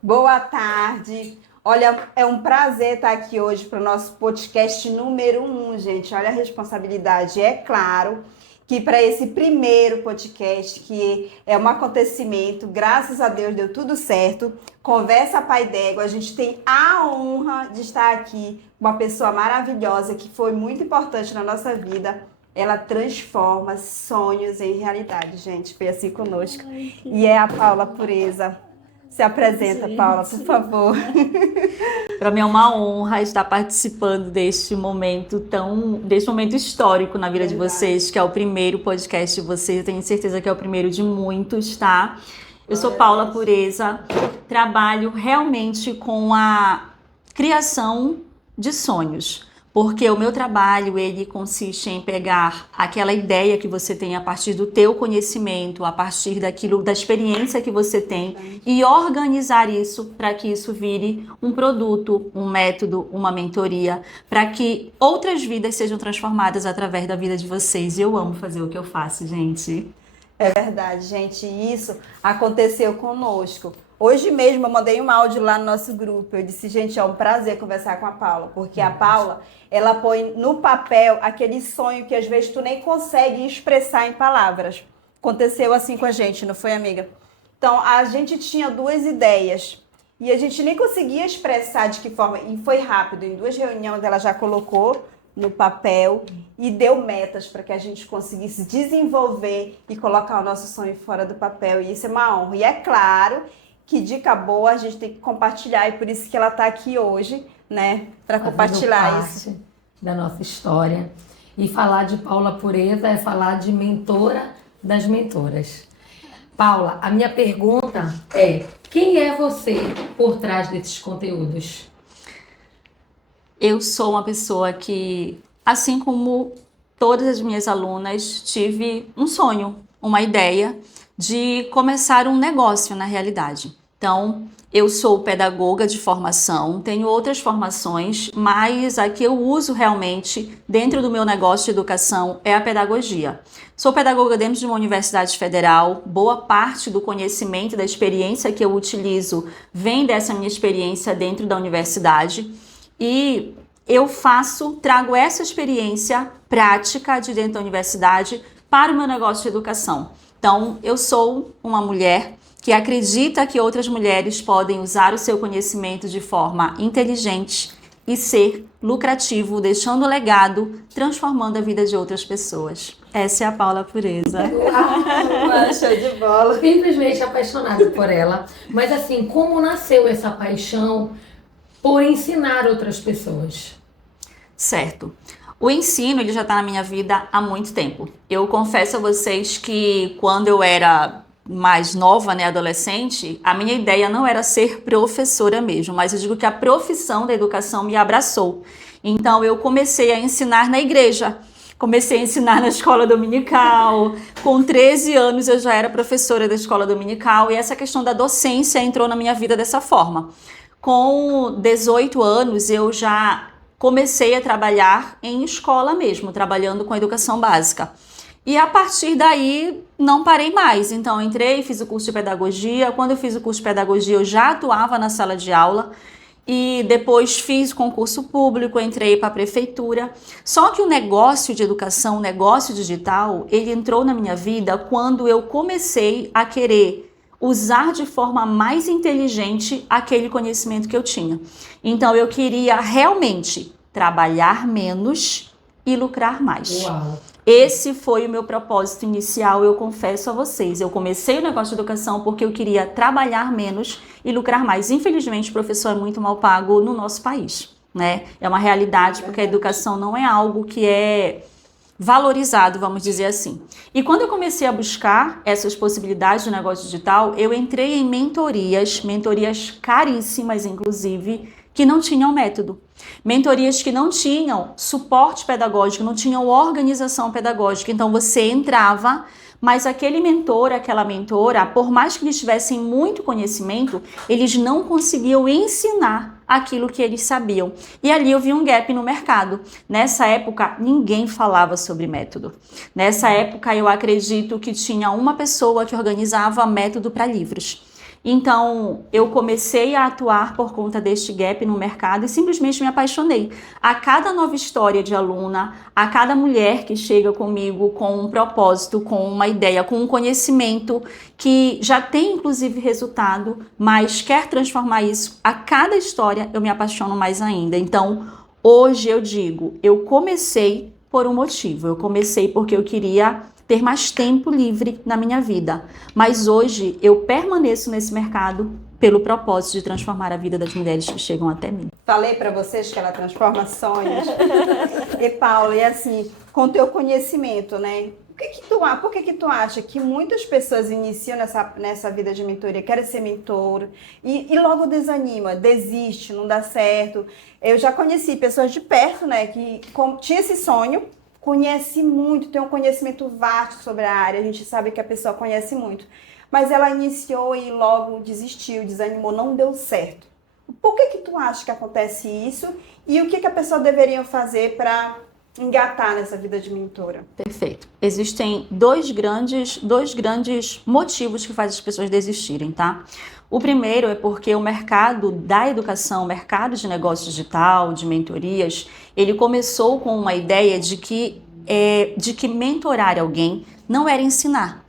Boa tarde. Olha, é um prazer estar aqui hoje para o nosso podcast número 1, gente. Olha a responsabilidade. É claro que para esse primeiro podcast, que é um acontecimento, graças a Deus deu tudo certo. Conversa Pai d'Égua, a gente tem a honra de estar aqui com uma pessoa maravilhosa que foi muito importante na nossa vida. Ela transforma sonhos em realidade, gente. Foi assim conosco. E é a Paula Pureza. Se apresenta, Paula, por favor. Para mim é uma honra estar participando deste momento histórico na vida de vocês, que é o primeiro podcast de vocês. Eu tenho certeza que é o primeiro de muitos, tá? Eu sou Paula Pureza, trabalho realmente com a criação de sonhos. Porque o meu trabalho, ele consiste em pegar aquela ideia que você tem a partir do teu conhecimento, a partir da experiência que você tem e organizar isso para que isso vire um produto, um método, uma mentoria, para que outras vidas sejam transformadas através da vida de vocês. E eu amo fazer o que eu faço, gente. É verdade, gente. Isso aconteceu conosco. Hoje mesmo eu mandei um áudio lá no nosso grupo. Eu disse, gente, é um prazer conversar com a Paula, porque a Paula, ela põe no papel aquele sonho que às vezes tu nem consegue expressar em palavras. Aconteceu assim com a gente, não foi, amiga? Então, a gente tinha duas ideias e a gente nem conseguia expressar de que forma. E foi rápido, em 2 reuniões ela já colocou no papel e deu metas para que a gente conseguisse desenvolver e colocar o nosso sonho fora do papel. E isso é uma honra. E é claro que dica boa a gente tem que compartilhar, e por isso que ela está aqui hoje, né, para compartilhar isso da nossa história. E falar de Paula Pureza é falar de mentora das mentoras. Paula, a minha pergunta é: quem é você por trás desses conteúdos? Eu sou uma pessoa que, assim como todas as minhas alunas, tive um sonho, uma ideia de começar um negócio na realidade. Então, eu sou pedagoga de formação, tenho outras formações, mas a que eu uso realmente dentro do meu negócio de educação é a pedagogia. Sou pedagoga dentro de uma universidade federal, boa parte do conhecimento e da experiência que eu utilizo vem dessa minha experiência dentro da universidade. E eu trago essa experiência prática de dentro da universidade para o meu negócio de educação. Então, eu sou uma mulher que acredita que outras mulheres podem usar o seu conhecimento de forma inteligente e ser lucrativo, deixando legado, transformando a vida de outras pessoas. Essa é a Paula Pureza. Show de bola. Simplesmente apaixonada por ela. Mas assim, como nasceu essa paixão por ensinar outras pessoas? Certo. O ensino, ele já está na minha vida há muito tempo. Eu confesso a vocês que quando eu era mais nova, né, adolescente, a minha ideia não era ser professora mesmo, mas eu digo que a profissão da educação me abraçou. Então eu comecei a ensinar na igreja. Comecei a ensinar na escola dominical. Com 13 anos eu já era professora da escola dominical e essa questão da docência entrou na minha vida dessa forma. Com 18 anos eu já comecei a trabalhar em escola mesmo, trabalhando com educação básica. E a partir daí não parei mais. Então entrei, fiz o curso de pedagogia. Quando eu fiz o curso de pedagogia eu já atuava na sala de aula. E depois fiz concurso público, entrei para a prefeitura. Só que o negócio de educação, o negócio digital, ele entrou na minha vida quando eu comecei a querer usar de forma mais inteligente aquele conhecimento que eu tinha. Então eu queria realmente trabalhar menos e lucrar mais. Uau. Esse foi o meu propósito inicial, eu confesso a vocês. Eu comecei o negócio de educação porque eu queria trabalhar menos e lucrar mais. Infelizmente, o professor é muito mal pago no nosso país, né? É uma realidade, porque a educação não é algo que é valorizado, vamos dizer assim. E quando eu comecei a buscar essas possibilidades de negócio digital, eu entrei em mentorias caríssimas, inclusive, que não tinham método. Mentorias que não tinham suporte pedagógico, não tinham organização pedagógica. Então você entrava, mas aquele mentor, aquela mentora, por mais que eles tivessem muito conhecimento, eles não conseguiam ensinar aquilo que eles sabiam. E ali eu vi um gap no mercado. Nessa época, ninguém falava sobre método. Nessa época, eu acredito que tinha uma pessoa que organizava método para livros. Então, eu comecei a atuar por conta deste gap no mercado e simplesmente me apaixonei. A cada nova história de aluna, a cada mulher que chega comigo com um propósito, com uma ideia, com um conhecimento que já tem inclusive resultado, mas quer transformar isso, a cada história eu me apaixono mais ainda. Então, hoje eu digo, eu comecei por um motivo. Eu comecei porque eu queria ter mais tempo livre na minha vida. Mas hoje eu permaneço nesse mercado pelo propósito de transformar a vida das mulheres que chegam até mim. Falei para vocês que ela transforma sonhos. E Paula, e assim, com teu conhecimento, né? Por que tu acha que muitas pessoas iniciam nessa vida de mentoria, querem ser mentor e logo desanima, desiste, não dá certo? Eu já conheci pessoas de perto, né, que tinha esse sonho, conhece muito, tem um conhecimento vasto sobre a área, a gente sabe que a pessoa conhece muito, mas ela iniciou e logo desistiu, desanimou, não deu certo. Por que tu acha que acontece isso e o que a pessoa deveria fazer para engatar nessa vida de mentora? Perfeito. Existem dois grandes motivos que fazem as pessoas desistirem, tá? O primeiro é porque o mercado da educação, o mercado de negócio digital, de mentorias, ele começou com uma ideia de que mentorar alguém não era ensinar.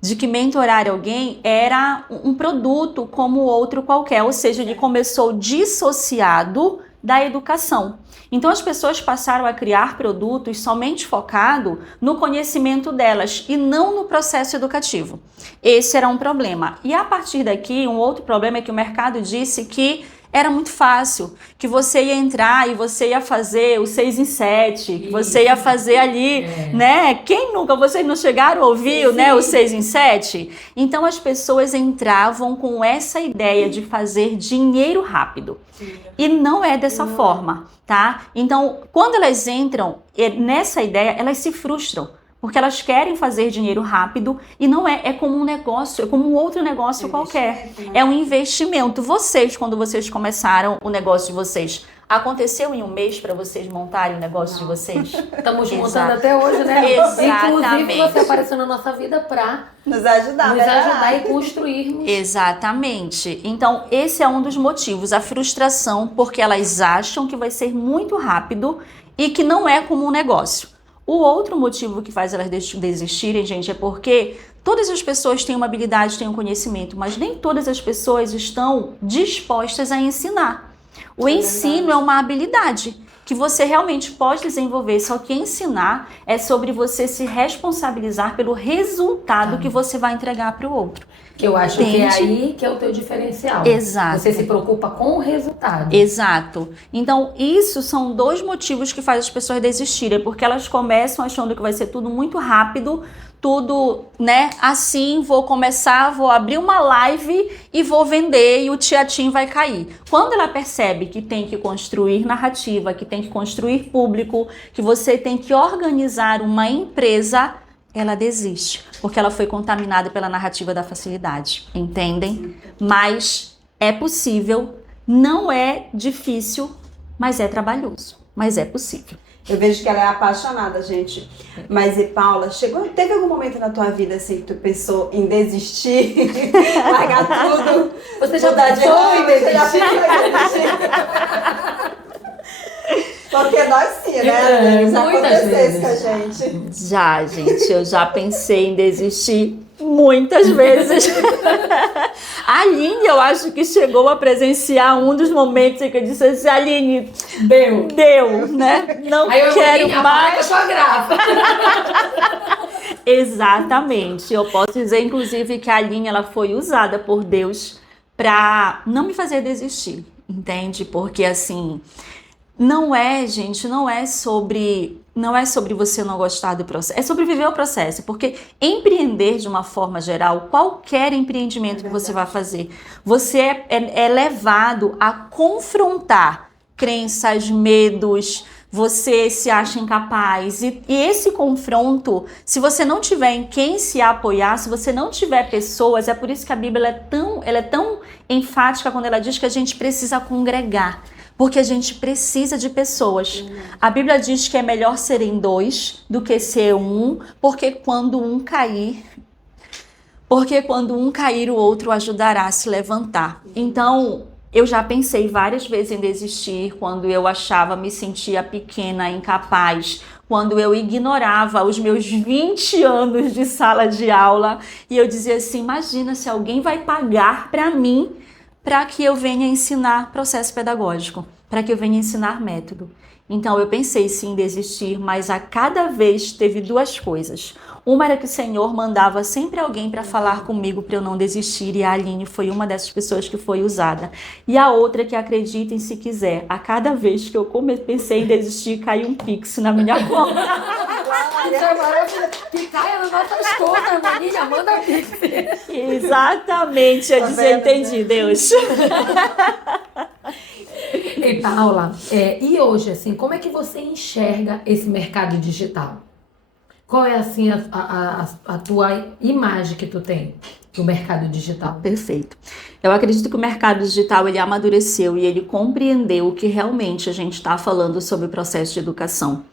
De que mentorar alguém era um produto como outro qualquer, ou seja, ele começou dissociado da educação. Então as pessoas passaram a criar produtos somente focado no conhecimento delas e não no processo educativo. Esse era um problema. E a partir daqui, um outro problema é que o mercado disse que era muito fácil, que você ia entrar e você ia fazer o 6 em 7, que você ia fazer ali, né? Quem nunca, vocês não chegaram a ouvir, né, o 6 em 7? Então as pessoas entravam com essa ideia de fazer dinheiro rápido. E não é dessa forma, tá? Então, quando elas entram nessa ideia, elas se frustram. Porque elas querem fazer dinheiro rápido e não é como um negócio, é como um outro negócio qualquer. Né? É um investimento. Vocês, quando vocês começaram o negócio de vocês, aconteceu em um mês para vocês montarem o negócio de vocês? Estamos montando até hoje, né? Exatamente. Inclusive, você apareceu na nossa vida para nos ajudar e construirmos. Exatamente. Então, esse é um dos motivos, a frustração, porque elas acham que vai ser muito rápido e que não é como um negócio. O outro motivo que faz elas desistirem, gente, é porque todas as pessoas têm uma habilidade, têm um conhecimento, mas nem todas as pessoas estão dispostas a ensinar. O ensino é uma habilidade que você realmente pode desenvolver, só que ensinar é sobre você se responsabilizar pelo resultado que você vai entregar para o outro. Que eu acho que é aí que é o teu diferencial. Exato. Você se preocupa com o resultado. Exato. Então, isso são dois motivos que fazem as pessoas desistirem, porque elas começam achando que vai ser tudo muito rápido, tudo, né, assim, vou abrir uma live e vou vender e o teatrim vai cair. Quando ela percebe que tem que construir narrativa, que tem que construir público, que você tem que organizar uma empresa, ela desiste, porque ela foi contaminada pela narrativa da facilidade, entendem? Mas é possível, não é difícil, mas é trabalhoso, mas é possível. Eu vejo que ela é apaixonada, gente. Mas e Paula, teve algum momento na tua vida assim que tu pensou em desistir, largar tudo? Você já pensou em desistir? Porque nós sim, né? Já aconteceu isso com a gente. Já, gente, eu já pensei em desistir muitas vezes. A Aline, eu acho que chegou a presenciar um dos momentos em que eu disse assim, Aline, deu, né? Não aí quero mais. Eu sou grávida. Exatamente. Eu posso dizer, inclusive, que a Aline, ela foi usada por Deus para não me fazer desistir, entende? Porque assim, não é sobre você não gostar do processo, é sobre viver o processo, porque empreender de uma forma geral, qualquer empreendimento que você vai fazer, você é levado a confrontar crenças, medos, você se acha incapaz, e esse confronto, se você não tiver em quem se apoiar, se você não tiver pessoas, é por isso que a Bíblia ela é tão enfática quando ela diz que a gente precisa congregar, porque a gente precisa de pessoas. A Bíblia diz que é melhor serem 2 do que ser 1, porque quando um cair, Porque quando um cair, o outro ajudará a se levantar. Então, eu já pensei várias vezes em desistir quando eu me sentia pequena, incapaz, quando eu ignorava os meus 20 anos de sala de aula e eu dizia assim, imagina se alguém vai pagar para mim para que eu venha ensinar processo pedagógico, para que eu venha ensinar método. Então eu pensei sim em desistir, mas a cada vez teve duas coisas. Uma era que o Senhor mandava sempre alguém para falar comigo para eu não desistir, e a Aline foi uma dessas pessoas que foi usada. E a outra que, acreditem se quiser, a cada vez que eu pensei em desistir, caiu um pix na minha conta. Que caia nas nossas contas, Maninha, manda pix. Exatamente, eu disse, entendi, Deus. E Paula, e hoje, assim, como é que você enxerga esse mercado digital? Qual é, assim, a tua imagem que tu tem do mercado digital? Perfeito. Eu acredito que o mercado digital, ele amadureceu e ele compreendeu o que realmente a gente está falando sobre o processo de educação.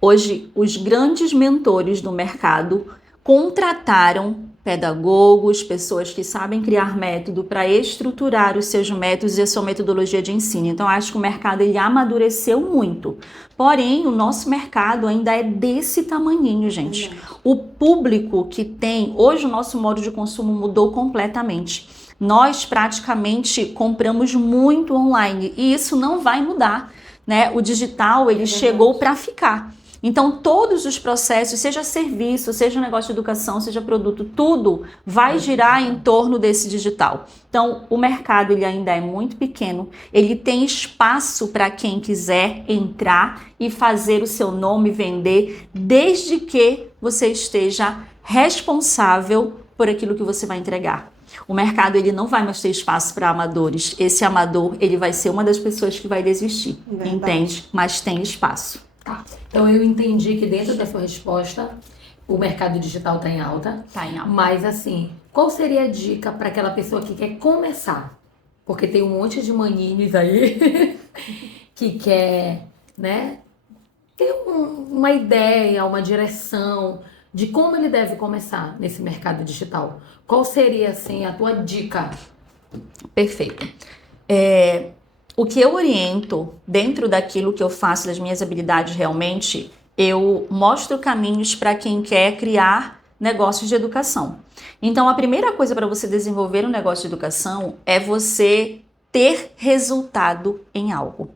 Hoje, os grandes mentores do mercado contrataram pedagogos, pessoas que sabem criar método para estruturar os seus métodos e a sua metodologia de ensino. Então, acho que o mercado ele amadureceu muito. Porém, o nosso mercado ainda é desse tamaninho, gente. O público que tem... Hoje, o nosso modo de consumo mudou completamente. Nós, praticamente, compramos muito online e isso não vai mudar, né? O digital, ele chegou para ficar. Então, todos os processos, seja serviço, seja negócio de educação, seja produto, tudo vai girar em torno desse digital. Então, o mercado ele ainda é muito pequeno, ele tem espaço para quem quiser entrar e fazer o seu nome vender, desde que você esteja responsável por aquilo que você vai entregar. O mercado ele não vai mais ter espaço para amadores. Esse amador ele vai ser uma das pessoas que vai desistir, entende? Mas tem espaço. Tá. Então eu entendi que dentro da sua resposta o mercado digital está em alta. Tá em alta. Mas assim, qual seria a dica para aquela pessoa que quer começar? Porque tem um monte de maninhos aí que quer, né, ter uma ideia, uma direção de como ele deve começar nesse mercado digital. Qual seria assim a tua dica? Perfeito. O que eu oriento dentro daquilo que eu faço, das minhas habilidades realmente, eu mostro caminhos para quem quer criar negócios de educação. Então, a primeira coisa para você desenvolver um negócio de educação é você ter resultado em algo.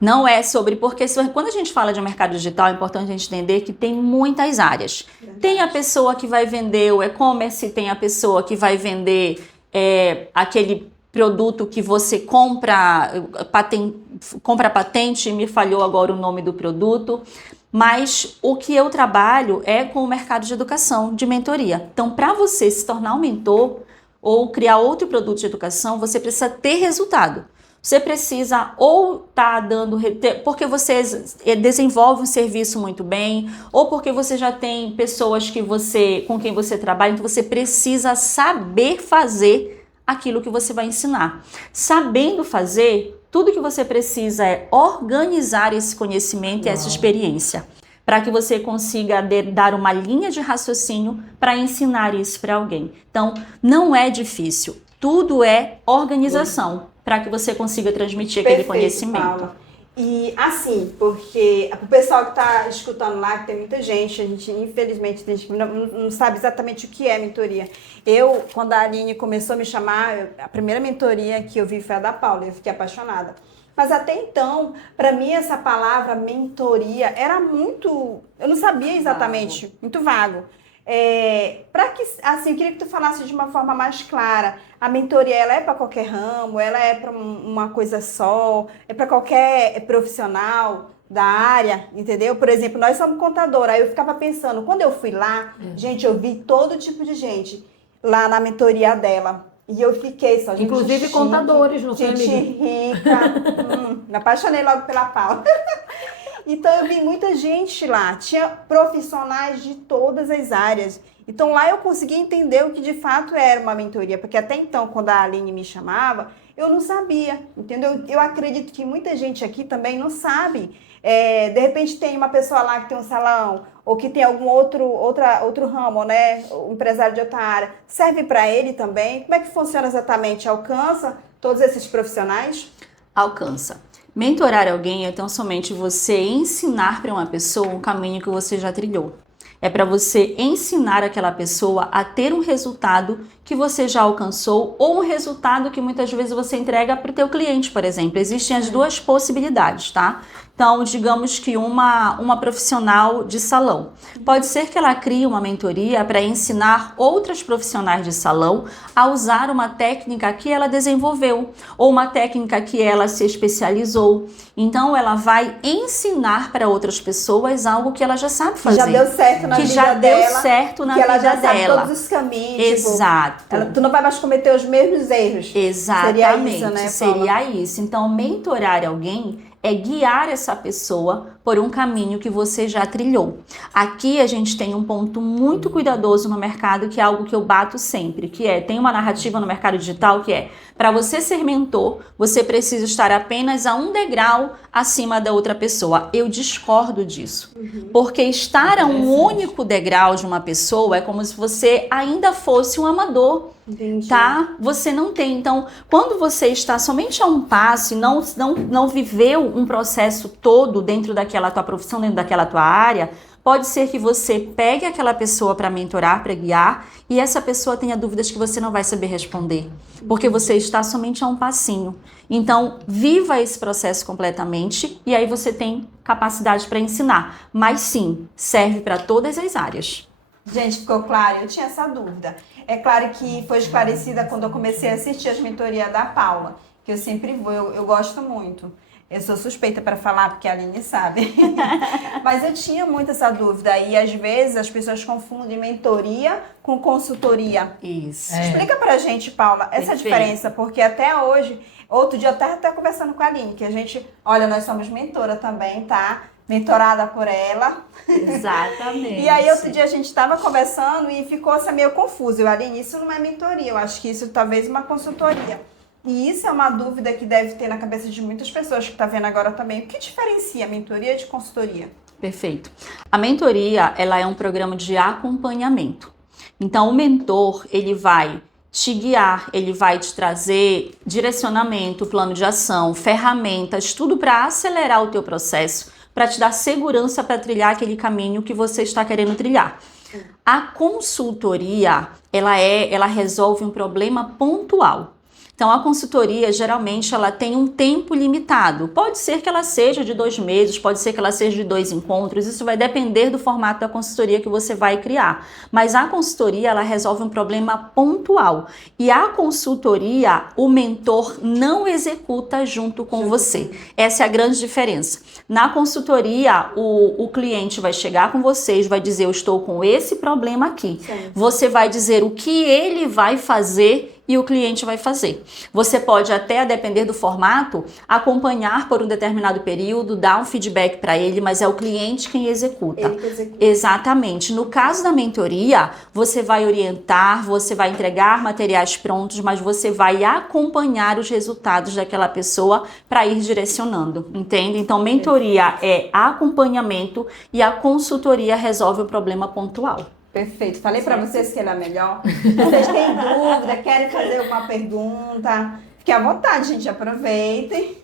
Não é sobre... Porque quando a gente fala de um mercado digital, é importante a gente entender que tem muitas áreas. Tem a pessoa que vai vender o e-commerce, tem a pessoa que vai vender aquele produto que você compra patente, me falhou agora o nome do produto, mas o que eu trabalho é com o mercado de educação, de mentoria. Então, para você se tornar um mentor ou criar outro produto de educação, você precisa ter resultado. Você precisa ou estar dando... porque você desenvolve um serviço muito bem, ou porque você já tem pessoas com quem você trabalha, então você precisa saber fazer aquilo que você vai ensinar. Sabendo fazer, tudo que você precisa é organizar esse conhecimento e essa experiência, para que você consiga dar uma linha de raciocínio para ensinar isso para alguém. Então, não é difícil. Tudo é organização para que você consiga transmitir aquele conhecimento. Paula. E assim, porque o pessoal que está escutando lá, que tem muita gente, a gente infelizmente não sabe exatamente o que é mentoria. Eu, quando a Aline começou a me chamar, a primeira mentoria que eu vi foi a da Paula, eu fiquei apaixonada. Mas até então, para mim essa palavra mentoria era muito... Eu não sabia exatamente, muito vago. Para que, assim, eu queria que tu falasse de uma forma mais clara. A mentoria, ela é para qualquer ramo? Ela é para uma coisa só? É para qualquer profissional da área, entendeu? Por exemplo, nós somos contadora. Aí eu ficava pensando, quando eu fui lá, gente, eu vi todo tipo de gente lá na mentoria dela. E eu fiquei só, gente, inclusive chique, contadores, não sei, gente rica. Me apaixonei logo pela Paula. Então eu vi muita gente lá, tinha profissionais de todas as áreas. Então lá eu consegui entender o que de fato era uma mentoria, porque até então, quando a Aline me chamava, eu não sabia, entendeu? Eu acredito que muita gente aqui também não sabe. De repente tem uma pessoa lá que tem um salão, ou que tem algum outro ramo, né? O empresário de outra área, serve para ele também? Como é que funciona exatamente? Alcança todos esses profissionais? Alcança. Mentorar alguém é tão somente você ensinar para uma pessoa um caminho que você já trilhou. É para você ensinar aquela pessoa a ter um resultado que você já alcançou ou um resultado que muitas vezes você entrega para o teu cliente, por exemplo. Existem as duas possibilidades, tá? Então, digamos que uma profissional de salão. Pode ser que ela crie uma mentoria para ensinar outras profissionais de salão a usar uma técnica que ela desenvolveu ou uma técnica que ela se especializou. Então, ela vai ensinar para outras pessoas algo que ela já sabe fazer. Já deu certo na vida dela. Que já deu certo na vida dela. Que ela já sabe todos os caminhos. Exato. Tipo, tu não vai mais cometer os mesmos erros. Exatamente. Seria isso, né, Paula? Seria isso. Então, mentorar alguém é guiar essa pessoa por um caminho que você já trilhou. Aqui a gente tem um ponto muito cuidadoso no mercado, que é algo que eu bato sempre, que é, tem uma narrativa no mercado digital que é, para você ser mentor, você precisa estar apenas a um degrau acima da outra pessoa. Eu discordo disso. Porque estar a um único degrau de uma pessoa é como se você ainda fosse um amador. Entendi. Tá? Você não tem. Então, quando você está somente a um passo e não viveu um processo todo dentro daquela tua profissão, dentro daquela tua área, pode ser que você pegue aquela pessoa para mentorar, para guiar, e essa pessoa tenha dúvidas que você não vai saber responder, porque você está somente a um passinho. Então, viva esse processo completamente e aí você tem capacidade para ensinar. Mas sim, serve para todas as áreas. Gente, ficou claro? Eu tinha essa dúvida. É claro que foi esclarecida quando eu comecei a assistir as mentorias da Paula, que eu sempre vou, eu gosto muito. Eu sou suspeita para falar, porque a Aline sabe. Mas eu tinha muito essa dúvida. E às vezes as pessoas confundem mentoria com consultoria. Isso. Explica pra gente, Paula, essa Perfeito. diferença, porque até hoje, outro dia eu estava até conversando com a Aline, que a gente, olha, nós somos mentora também, tá? Mentorada por ela. Exatamente. E aí, outro dia a gente estava conversando e ficou assim, meio confuso. Eu, Aline, isso não é mentoria, eu acho que isso talvez uma consultoria. E isso é uma dúvida que deve ter na cabeça de muitas pessoas que estão vendo agora também. O que diferencia mentoria de consultoria? Perfeito. A mentoria, ela é um programa de acompanhamento. Então, o mentor, ele vai te guiar, ele vai te trazer direcionamento, plano de ação, ferramentas, tudo para acelerar o teu processo, para te dar segurança para trilhar aquele caminho que você está querendo trilhar. A consultoria, ela resolve um problema pontual. Então, a consultoria, geralmente, ela tem um tempo limitado. Pode ser que ela seja de 2 meses, pode ser que ela seja de 2 encontros. Isso vai depender do formato da consultoria que você vai criar. Mas a consultoria, ela resolve um problema pontual. E a consultoria, o mentor não executa junto com você. Essa é a grande diferença. Na consultoria, o cliente vai chegar com vocês, vai dizer, eu estou com esse problema aqui. Sim. Você vai dizer o que ele vai fazer e o cliente vai fazer. Você pode até, a depender do formato, acompanhar por um determinado período, dar um feedback para ele, mas é o cliente quem executa. Ele que executa. Exatamente. No caso da mentoria, você vai orientar, você vai entregar materiais prontos, mas você vai acompanhar os resultados daquela pessoa para ir direcionando, entende? Então, mentoria é acompanhamento e a consultoria resolve o problema pontual. Perfeito. Falei para vocês que ele é melhor. Vocês têm dúvida, querem fazer alguma pergunta? Fique à vontade, gente. Aproveitem.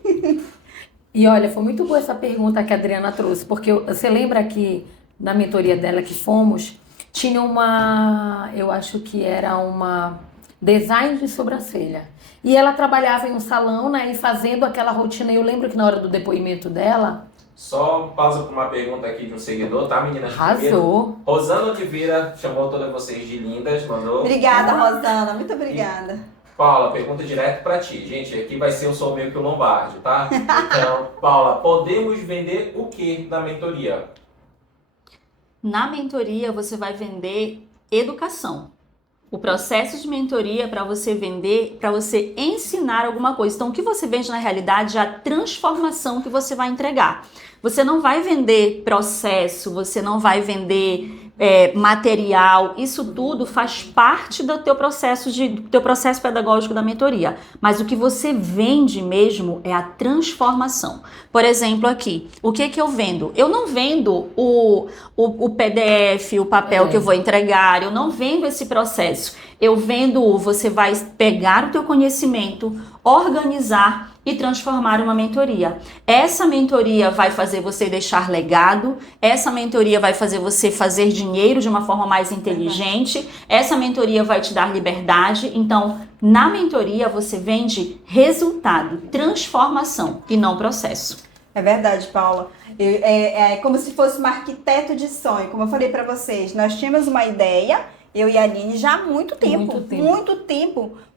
E olha, foi muito boa essa pergunta que a Adriana trouxe, porque você lembra que na mentoria dela que fomos, tinha eu acho que era uma design de sobrancelha. E ela trabalhava em um salão, né, e fazendo aquela rotina. E eu lembro que na hora do depoimento dela... Só pausa para uma pergunta aqui de um seguidor, tá, meninas? Arrasou. Rosana Oliveira chamou todas vocês de lindas, mandou. Obrigada, Rosana. Muito obrigada. Paula, pergunta direto para ti. Gente, aqui vai ser o Sou Meio que o Lombardi, tá? Então, Paula, podemos vender o que na mentoria? Na mentoria, você vai vender educação. O processo de mentoria é para você vender, para você ensinar alguma coisa. Então, o que você vende na realidade é a transformação que você vai entregar. Você não vai vender processo, você não vai vender material, isso tudo faz parte do teu processo pedagógico da mentoria. Mas o que você vende mesmo é a transformação. Por exemplo, aqui, o que eu vendo? Eu não vendo o PDF, o papel que eu vou entregar, eu não vendo esse processo. Eu vendo, você vai pegar o teu conhecimento, organizar e transformar uma mentoria. Essa mentoria vai fazer você deixar legado, essa mentoria vai fazer você fazer dinheiro de uma forma mais inteligente, essa mentoria vai te dar liberdade. Então, na mentoria você vende resultado, transformação e não processo. É verdade, Paula. É como se fosse um arquiteto de sonho. Como eu falei para vocês, nós tínhamos uma ideia, eu e a Aline, já há muito tempo,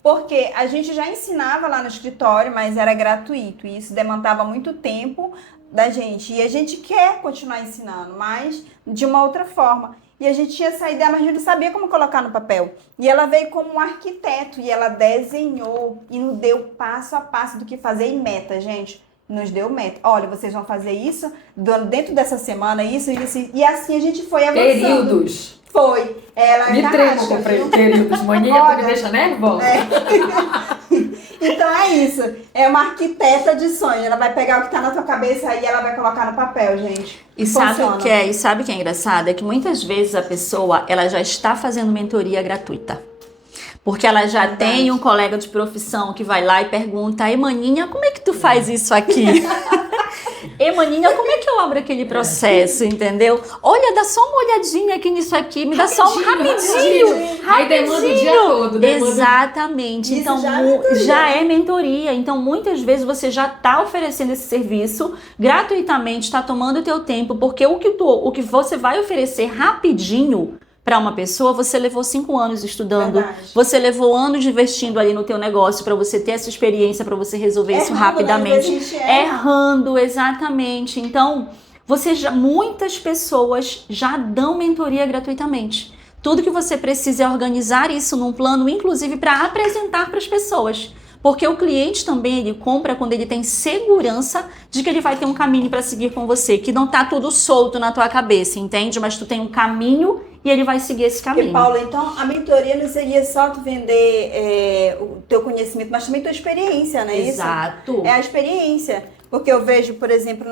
porque a gente já ensinava lá no escritório, mas era gratuito, e isso demandava muito tempo da gente. E a gente quer continuar ensinando, mas de uma outra forma. E a gente tinha essa ideia, mas a gente não sabia como colocar no papel. E ela veio como um arquiteto, e ela desenhou e nos deu passo a passo do que fazer em meta, gente. Nos deu meta. Olha, vocês vão fazer isso dentro dessa semana, isso. E assim a gente foi avançando. Períodos. Foi. Ela me tremo com períodos. Maninha, tu me deixa nervosa. Então é isso. É uma arquiteta de sonho. Ela vai pegar o que tá na tua cabeça e ela vai colocar no papel, gente. E sabe o que é? E sabe o que é engraçado? É que muitas vezes a pessoa, ela já está fazendo mentoria gratuita. Porque ela já tem um colega de profissão que vai lá e pergunta: "Ei, Maninha, como é que tu faz isso aqui?" "Ei, Maninha, como é que eu abro aquele processo?" Entendeu? "Olha, dá só uma olhadinha aqui nisso aqui, me dá só um rapidinho." Aí demanda o dia todo. Exatamente. Isso então, já é mentoria. Então, muitas vezes você já está oferecendo esse serviço gratuitamente, está tomando o teu tempo, porque o que você vai oferecer rapidinho para uma pessoa, você levou 5 anos estudando, Verdade. você levou anos investindo ali no teu negócio para você ter essa experiência, para você resolver isso rapidamente. Errando, exatamente. Então, muitas pessoas já dão mentoria gratuitamente. Tudo que você precisa é organizar isso num plano, inclusive para apresentar para as pessoas. Porque o cliente também, ele compra quando ele tem segurança de que ele vai ter um caminho para seguir com você, que não tá tudo solto na tua cabeça, entende? Mas tu tem um caminho e ele vai seguir esse caminho. E, Paula, então a mentoria não seria só tu vender o teu conhecimento, mas também tua experiência, não é isso? Exato. É a experiência. Porque eu vejo, por exemplo,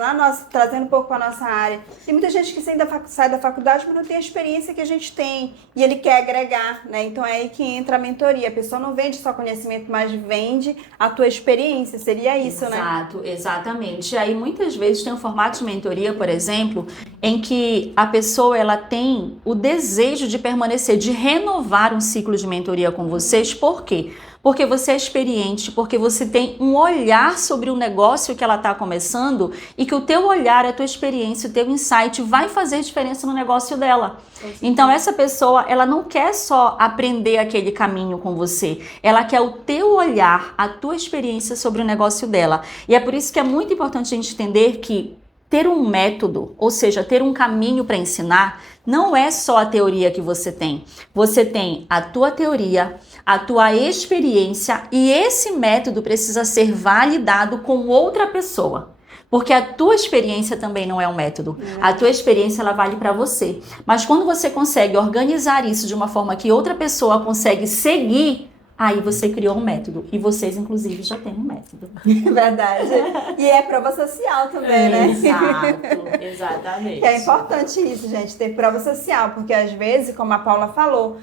trazendo um pouco para a nossa área, tem muita gente que sai da faculdade, mas não tem a experiência que a gente tem. E ele quer agregar, né? Então é aí que entra a mentoria. A pessoa não vende só conhecimento, mas vende a tua experiência. Seria isso, né? Exato, exatamente. E aí muitas vezes tem um formato de mentoria, por exemplo, em que a pessoa ela tem o desejo de permanecer, de renovar um ciclo de mentoria com vocês. Por quê? Porque você é experiente, porque você tem um olhar sobre o negócio que ela está começando e que o teu olhar, a tua experiência, o teu insight vai fazer diferença no negócio dela. Então essa pessoa, ela não quer só aprender aquele caminho com você, ela quer o teu olhar, a tua experiência sobre o negócio dela. E é por isso que é muito importante a gente entender que ter um método, ou seja, ter um caminho para ensinar, não é só a teoria que você tem. Você tem a tua teoria, a tua experiência, e esse método precisa ser validado com outra pessoa. Porque a tua experiência também não é um método. A tua experiência, ela vale para você. Mas quando você consegue organizar isso de uma forma que outra pessoa consegue seguir, aí você criou um método. E vocês, inclusive, já têm um método. Verdade. E é prova social também, né? Exato, exatamente. Que é importante isso, gente, ter prova social. Porque às vezes, como a Paula falou,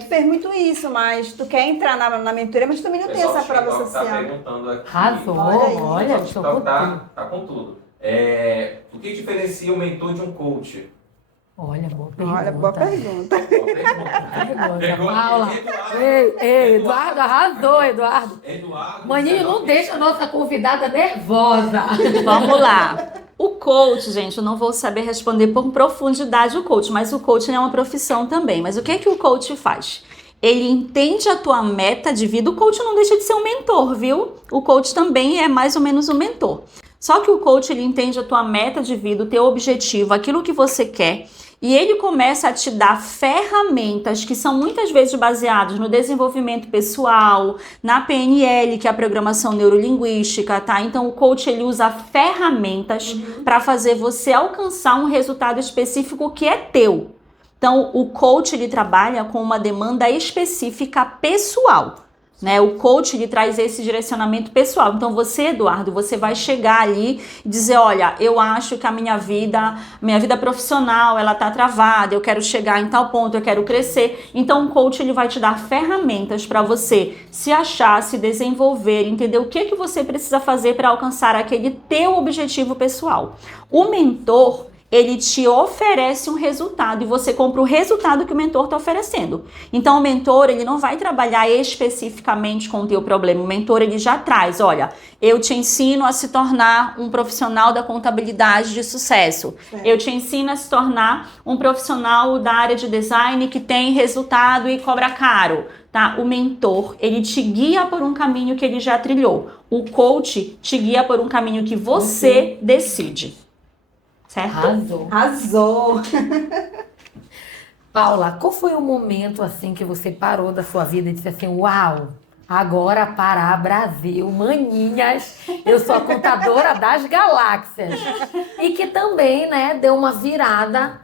tu fez muito isso, mas tu quer entrar na mentoria, mas tu também não tem essa prova social. Tá perguntando aqui. Arrasou, olha, o TikTok tá com tudo. O que diferencia o mentor de um coach? Olha, boa pergunta. Olha, boa pergunta. Paula. Ei, Eduardo, arrasou, Eduardo. Maninho, não deixa a nossa convidada nervosa. Vamos lá. O coach, gente, eu não vou saber responder por profundidade o coach, mas o coaching é uma profissão também. Mas o que o coach faz? Ele entende a tua meta de vida. O coach não deixa de ser um mentor, viu? O coach também é mais ou menos um mentor. Só que o coach, ele entende a tua meta de vida, o teu objetivo, aquilo que você quer, e ele começa a te dar ferramentas que são muitas vezes baseadas no desenvolvimento pessoal, na PNL, que é a programação neurolinguística, tá? Então o coach, ele usa ferramentas para fazer você alcançar um resultado específico que é teu. Então, o coach, ele trabalha com uma demanda específica pessoal, né? O coach, ele traz esse direcionamento pessoal. Então, você, Eduardo, você vai chegar ali e dizer, olha, eu acho que a minha vida profissional, ela tá travada, eu quero chegar em tal ponto, eu quero crescer. Então, o coach, ele vai te dar ferramentas para você se achar, se desenvolver, entender o que você precisa fazer para alcançar aquele teu objetivo pessoal. O mentor, ele te oferece um resultado e você compra o resultado que o mentor está oferecendo. Então, o mentor, ele não vai trabalhar especificamente com o teu problema. O mentor, ele já traz, olha, eu te ensino a se tornar um profissional da contabilidade de sucesso. Eu te ensino a se tornar um profissional da área de design que tem resultado e cobra caro. Tá? O mentor, ele te guia por um caminho que ele já trilhou. O coach te guia por um caminho que você decide. Certo? Arrasou. Paula, qual foi o momento assim que você parou da sua vida e disse assim, uau, agora Pará, Brasil, maninhas, eu sou a contadora das galáxias. E que também, né, deu uma virada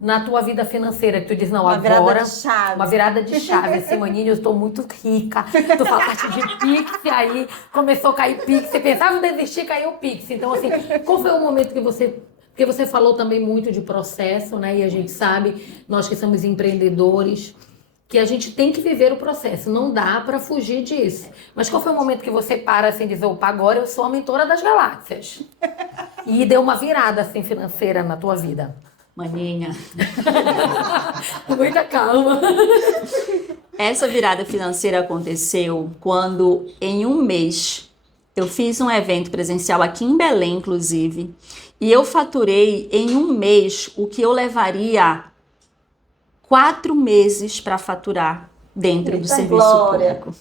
na tua vida financeira, que tu diz, não, Uma agora... virada de chave. Uma virada de chave, assim, maninha, eu estou muito rica. Tu fala a parte de Pix, aí começou a cair Pix, você pensava em desistir, caiu Pix. Então, assim, qual foi o momento que você... Porque você falou também muito de processo, né? E a gente sabe, nós que somos empreendedores, que a gente tem que viver o processo. Não dá para fugir disso. Mas qual foi o momento que você para assim e diz, opa, agora eu sou a mentora das galáxias? E deu uma virada assim financeira na tua vida? Maninha. Muita calma. Essa virada financeira aconteceu quando, em um mês, eu fiz um evento presencial aqui em Belém, inclusive, e eu faturei em um mês o que eu levaria 4 meses para faturar dentro do serviço público.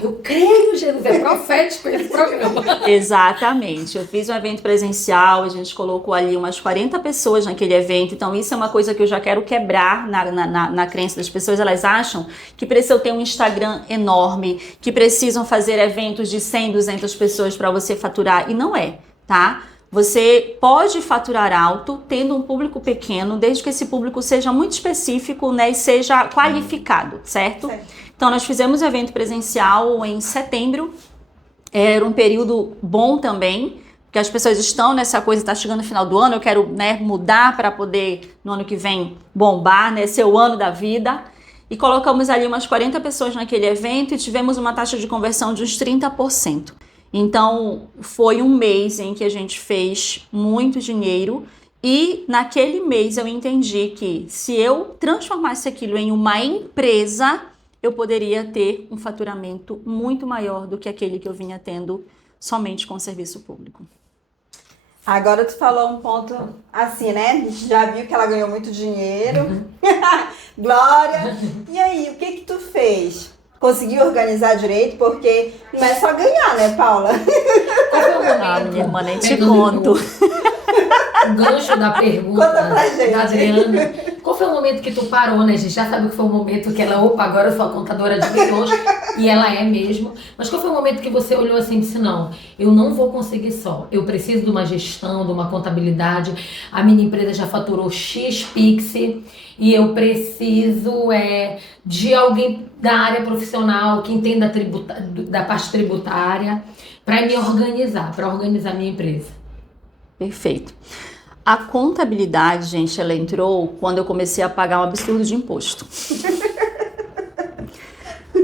Eu creio, Jesus, é profético esse programa. Exatamente. Eu fiz um evento presencial, a gente colocou ali umas 40 pessoas naquele evento, então isso é uma coisa que eu já quero quebrar na crença das pessoas. Elas acham que precisam ter um Instagram enorme, que precisam fazer eventos de 100, 200 pessoas para você faturar, e não é, tá? Você pode faturar alto tendo um público pequeno, desde que esse público seja muito específico, né, e seja qualificado, certo? Então, nós fizemos o evento presencial em setembro, era um período bom também, porque as pessoas estão nessa coisa, está chegando no final do ano, eu quero, né, mudar para poder, no ano que vem, bombar, né, ser o ano da vida. E colocamos ali umas 40 pessoas naquele evento e tivemos uma taxa de conversão de uns 30%. Então, foi um mês em que a gente fez muito dinheiro e naquele mês eu entendi que se eu transformasse aquilo em uma empresa, eu poderia ter um faturamento muito maior do que aquele que eu vinha tendo somente com o serviço público. Agora tu falou um ponto assim, né? A gente já viu que ela ganhou muito dinheiro. Glória! E aí, o que tu fez? Conseguiu organizar direito? Porque não é só ganhar, né, Paula? Qual foi o momento? Minha irmã, nem te conto. O gancho da pergunta Conta pra gente. da Adriana. Qual foi o momento que tu parou, né? A gente já sabe que foi o momento que ela, opa, agora eu sou a contadora de milhões, e ela é mesmo. Mas qual foi o momento que você olhou assim e disse, não, eu não vou conseguir só. Eu preciso de uma gestão, de uma contabilidade. A minha empresa já faturou X Pix e eu preciso de alguém da área profissional que entenda da parte tributária para me organizar, para organizar a minha empresa. Perfeito. A contabilidade, gente, ela entrou quando eu comecei a pagar um absurdo de imposto.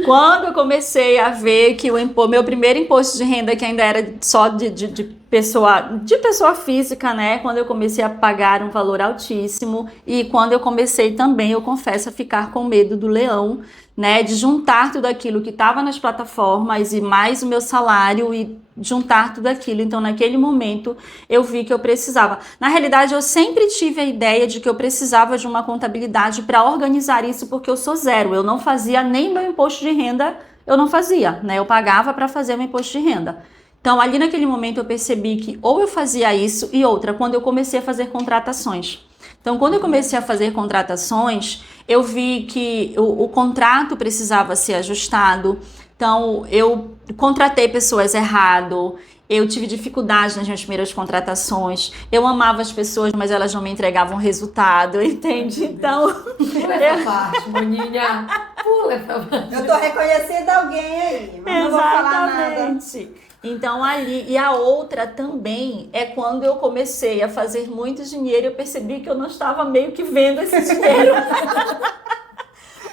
Quando eu comecei a ver que meu primeiro imposto de renda, que ainda era só de pessoa física, né? Quando eu comecei a pagar um valor altíssimo e quando eu comecei também, eu confesso, a ficar com medo do leão, né? De juntar tudo aquilo que estava nas plataformas e mais o meu salário e juntar tudo aquilo. Então, naquele momento, eu vi que eu precisava. Na realidade, eu sempre tive a ideia de que eu precisava de uma contabilidade para organizar isso, porque eu sou zero. Eu não fazia nem meu imposto de renda, eu não fazia, né? Eu pagava para fazer meu imposto de renda. Então, ali naquele momento, eu percebi que ou eu fazia isso e outra, quando eu comecei a fazer contratações. Então, quando eu comecei a fazer contratações, eu vi que o contrato precisava ser ajustado. Então, eu contratei pessoas errado, eu tive dificuldade nas minhas primeiras contratações, eu amava as pessoas, mas elas não me entregavam resultado, entende? Então... Pula essa parte, maninha. Pula essa parte. Eu tô reconhecendo alguém aí, mas não vou falar nada. Exatamente. Então ali, e a outra também é quando eu comecei a fazer muito dinheiro, eu percebi que eu não estava meio que vendo esse dinheiro.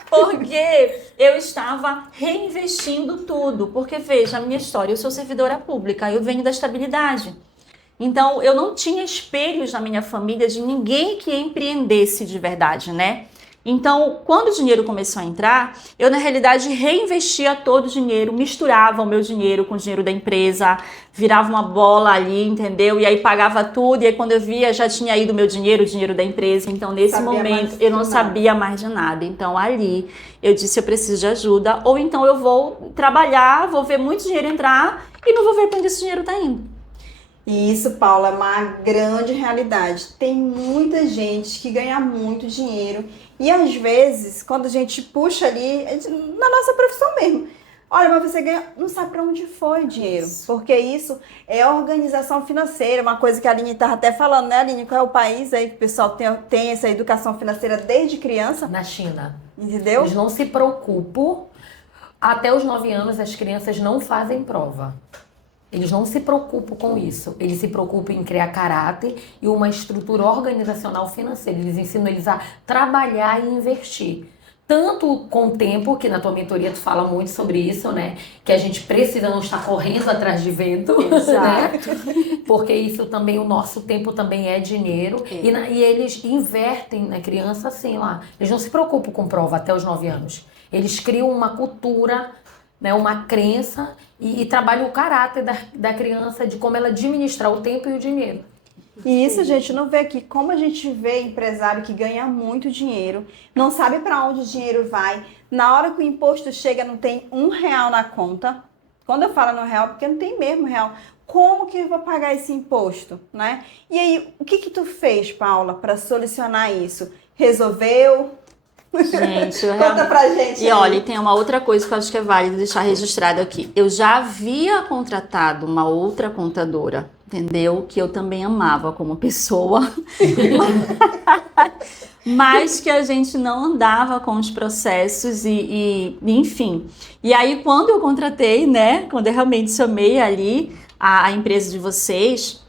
Porque eu estava reinvestindo tudo. Porque, veja, a minha história, eu sou servidora pública, eu venho da estabilidade. Então, eu não tinha espelhos na minha família de ninguém que empreendesse de verdade, né? Então, quando o dinheiro começou a entrar, eu, na realidade, reinvestia todo o dinheiro, misturava o meu dinheiro com o dinheiro da empresa, virava uma bola ali, entendeu? E aí pagava tudo, e aí quando eu via, já tinha ido o meu dinheiro, o dinheiro da empresa. Então, nesse momento, eu não sabia mais de nada. Então, ali, eu disse, eu preciso de ajuda, ou então eu vou trabalhar, vou ver muito dinheiro entrar e não vou ver para onde esse dinheiro está indo. E isso, Paula, é uma grande realidade. Tem muita gente que ganha muito dinheiro e às vezes, quando a gente puxa ali, na nossa profissão mesmo, olha, mas você ganha, não sabe para onde foi o dinheiro, porque isso é organização financeira, uma coisa que a Aline estava até falando, né, Aline? Qual é o país aí que o pessoal tem essa educação financeira desde criança? Na China. Entendeu? Eles não se preocupam. Até os 9 anos, as crianças não fazem prova. Eles não se preocupam com isso. Eles se preocupam em criar caráter e uma estrutura organizacional financeira. Eles ensinam eles a trabalhar e investir. Tanto com o tempo, que na tua mentoria tu fala muito sobre isso, né? Que a gente precisa não estar correndo atrás de vento. Exato. Né? Porque isso também, o nosso tempo também é dinheiro. É. E eles invertem na criança assim lá. Eles não se preocupam com prova até os 9 anos. Eles criam uma cultura, né, uma crença e trabalham o caráter da criança, de como ela administrar o tempo e o dinheiro. E isso a gente não vê aqui. Como a gente vê empresário que ganha muito dinheiro, não sabe para onde o dinheiro vai, na hora que o imposto chega não tem R$1 na conta. Quando eu falo no real, porque não tem mesmo real. Como que eu vou pagar esse imposto, né? E aí, o que tu fez, Paula, para solucionar isso? Resolveu? Gente, eu Conta pra gente. E aí. olha, tem uma outra coisa que eu acho que é válido deixar registrado aqui. Eu já havia contratado uma outra contadora, entendeu? Que eu também amava como pessoa. Mas que a gente não andava com os processos e enfim. E aí, quando eu contratei, né? Quando eu realmente chamei ali a empresa de vocês,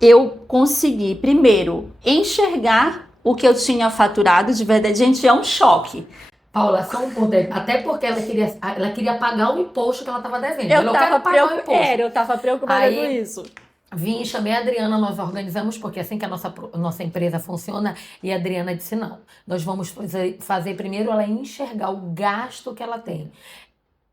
eu consegui, primeiro, enxergar o que eu tinha faturado de verdade. Gente, é um choque. Paula, só um ponto aí. Até porque ela queria pagar o imposto que ela estava devendo. Eu quero pagar o imposto. eu tava preocupada Aí, com isso. Vim, chamei a Adriana, nós organizamos, porque assim que a nossa empresa funciona, e a Adriana disse, não, nós vamos fazer primeiro ela enxergar o gasto que ela tem.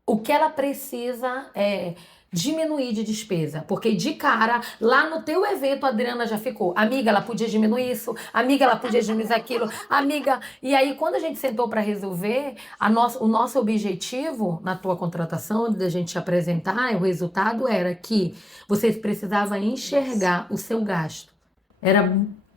O que ela precisa é diminuir de despesa, porque de cara, lá no teu evento, a Adriana já ficou, amiga, ela podia diminuir isso, amiga, ela podia diminuir aquilo, amiga, e aí quando a gente sentou para resolver, o nosso objetivo na tua contratação, da gente te apresentar, o resultado era que você precisava enxergar o seu gasto, era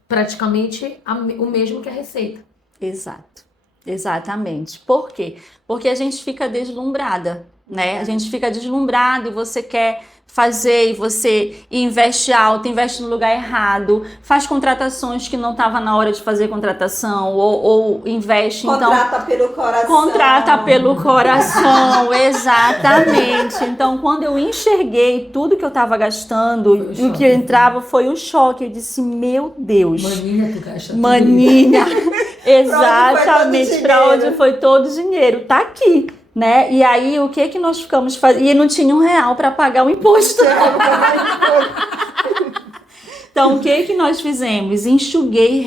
praticamente o mesmo que a receita. Exato, exatamente. Por quê? Porque a gente fica deslumbrada, né? A gente fica deslumbrado e você quer fazer e você investe alto, investe no lugar errado, faz contratações que não estava na hora de fazer contratação ou investe, Contrata pelo coração. Contrata pelo coração, exatamente. Então, quando eu enxerguei tudo que eu estava gastando e o que entrava foi um choque. Eu disse, meu Deus. Maninha, tu gasta tudo. Maninha, exatamente, para onde foi todo o dinheiro? Tá aqui. Né? E aí, o que nós ficamos fazendo? E não tinha R$1 para pagar o imposto. Então, o que nós fizemos? Enxuguei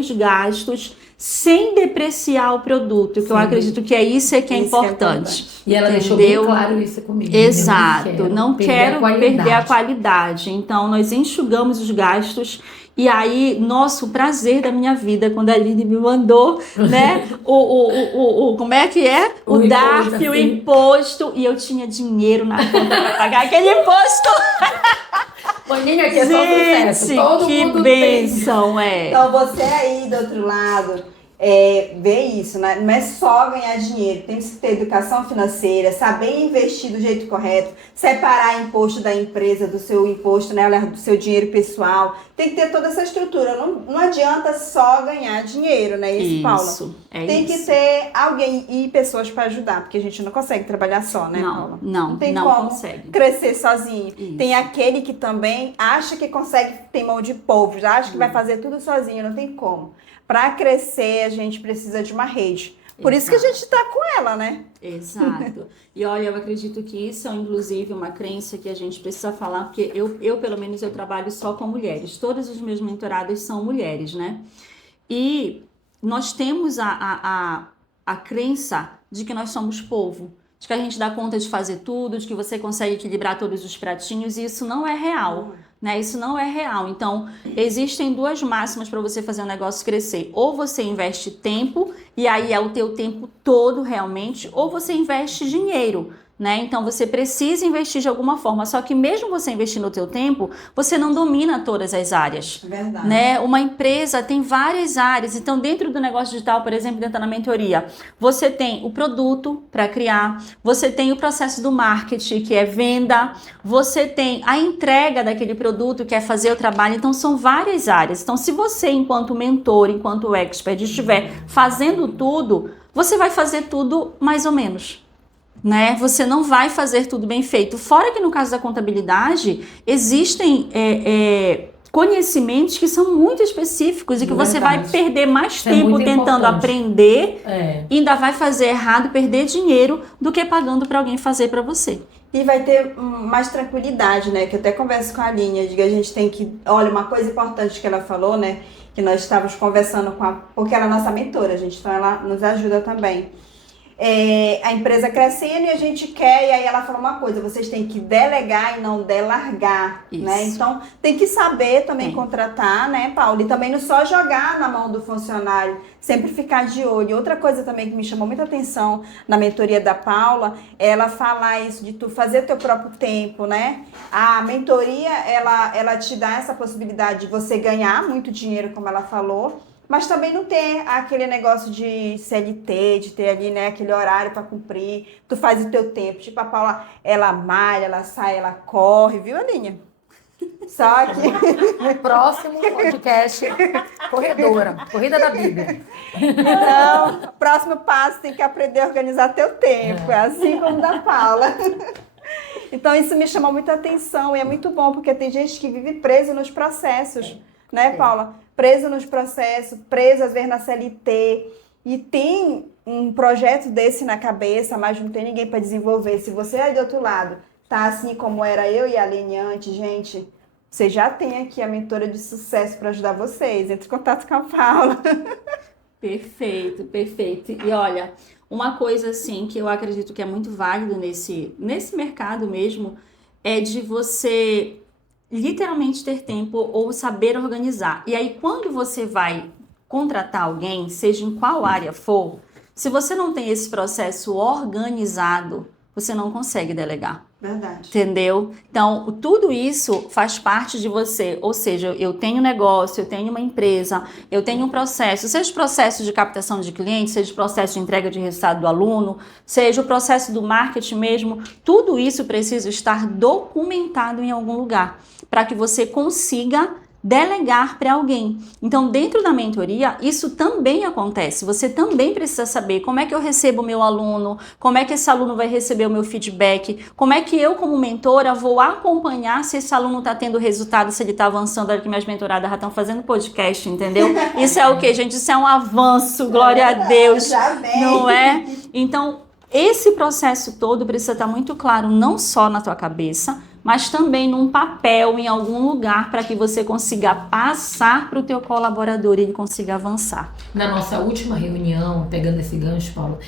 os gastos sem depreciar o produto, que eu acredito que é isso que é importante. E ela deixou bem claro isso comigo. Exato, não quero perder a qualidade. Então, nós enxugamos os gastos. E aí, nossa, o prazer da minha vida, quando a Aline me mandou, né, como é que é? O DARF, o imposto, e eu tinha dinheiro na conta para pagar aquele imposto. Maninha, aqui é só sucesso. Todo que mundo bênção, é. Então, você aí do outro lado, ver isso, né? Não é só ganhar dinheiro, tem que ter educação financeira, saber investir do jeito correto, separar imposto da empresa, do seu imposto, né? Do seu dinheiro pessoal, tem que ter toda essa estrutura, não adianta só ganhar dinheiro, né? Isso, Paula? Tem que ter alguém e pessoas para ajudar, porque a gente não consegue trabalhar só, né, Paula? Não tem como consegue crescer sozinho. Isso. Tem aquele que também acha que consegue, tem mão de polvo, já acha que vai fazer tudo sozinho, não tem como. Para crescer, a gente precisa de uma rede. Por isso que a gente está com ela, né? Exato. E olha, eu acredito que isso é, inclusive, uma crença que a gente precisa falar, porque eu pelo menos, eu trabalho só com mulheres. Todos os meus mentorados são mulheres, né? E nós temos a crença de que nós somos povo, de que a gente dá conta de fazer tudo, de que você consegue equilibrar todos os pratinhos, e isso não é real. Né? Isso não é real. Então, existem duas máximas para você fazer um negócio crescer. Ou você investe tempo, e aí é o teu tempo todo realmente, ou você investe dinheiro. Né? Então, você precisa investir de alguma forma. Só que mesmo você investindo o teu tempo, você não domina todas as áreas. Verdade. Né? Uma empresa tem várias áreas. Então, dentro do negócio digital, por exemplo, dentro da mentoria, você tem o produto para criar, você tem o processo do marketing, que é venda, você tem a entrega daquele produto, que é fazer o trabalho. Então, são várias áreas. Então, se você, enquanto mentor, enquanto expert, estiver fazendo tudo, você vai fazer tudo mais ou menos. Né? Você não vai fazer tudo bem feito. Fora que no caso da contabilidade, existem conhecimentos que são muito específicos e que você vai perder mais tempo tentando aprender, e ainda vai fazer errado, perder dinheiro, do que pagando para alguém fazer para você. E vai ter mais tranquilidade, né? Que eu até converso com a Aline, digo, a gente tem que... Olha, uma coisa importante que ela falou, né? Que nós estávamos conversando porque ela é nossa mentora, gente, então ela nos ajuda também. A empresa crescendo e a gente quer, e aí ela falou uma coisa, vocês têm que delegar e não delargar, né? Então tem que saber também contratar, né, Paulo? E também não só jogar na mão do funcionário, sempre ficar de olho. Outra coisa também que me chamou muita atenção na mentoria da Paula, ela falar isso de tu fazer teu próprio tempo, né? A mentoria, ela te dá essa possibilidade de você ganhar muito dinheiro, como ela falou, mas também não ter aquele negócio de CLT, de ter ali, né, aquele horário para cumprir. Tu faz o teu tempo. Tipo, a Paula, ela malha, ela sai, ela corre, viu, Aninha? Só que... Próximo podcast, corrida da Bíblia. Então, próximo passo, tem que aprender a organizar teu tempo, assim como da Paula. Então, isso me chamou muita atenção e é muito bom, porque tem gente que vive preso nos processos, né, Paula? Preso nos processos, preso às vezes na CLT, e tem um projeto desse na cabeça, mas não tem ninguém para desenvolver. Se você aí do outro lado tá assim como era eu e a Aline antes, gente, você já tem aqui a mentora de sucesso para ajudar vocês. Entre em contato com a Paula. Perfeito, perfeito. E olha, uma coisa assim que eu acredito que é muito válido nesse mercado mesmo, é de você literalmente ter tempo ou saber organizar. E aí, quando você vai contratar alguém, seja em qual área for, se você não tem esse processo organizado, você não consegue delegar. Verdade. Entendeu? Então, tudo isso faz parte de você. Ou seja, eu tenho um negócio, eu tenho uma empresa, eu tenho um processo, seja o processo de captação de clientes, seja o processo de entrega de resultado do aluno, seja o processo do marketing mesmo, tudo isso precisa estar documentado em algum lugar, para que você consiga delegar para alguém. Então, dentro da mentoria, isso também acontece. Você também precisa saber como é que eu recebo o meu aluno, como é que esse aluno vai receber o meu feedback, como é que eu, como mentora, vou acompanhar se esse aluno está tendo resultado, se ele está avançando. Olha que minhas mentoradas já estão fazendo podcast, entendeu? Isso é o quê, gente? Isso é um avanço, glória a Deus. Já vem. Não é? Então, esse processo todo precisa estar muito claro, não só na tua cabeça, mas também num papel, em algum lugar, para que você consiga passar para o teu colaborador e ele consiga avançar. Na nossa última reunião, pegando esse gancho, Paulo,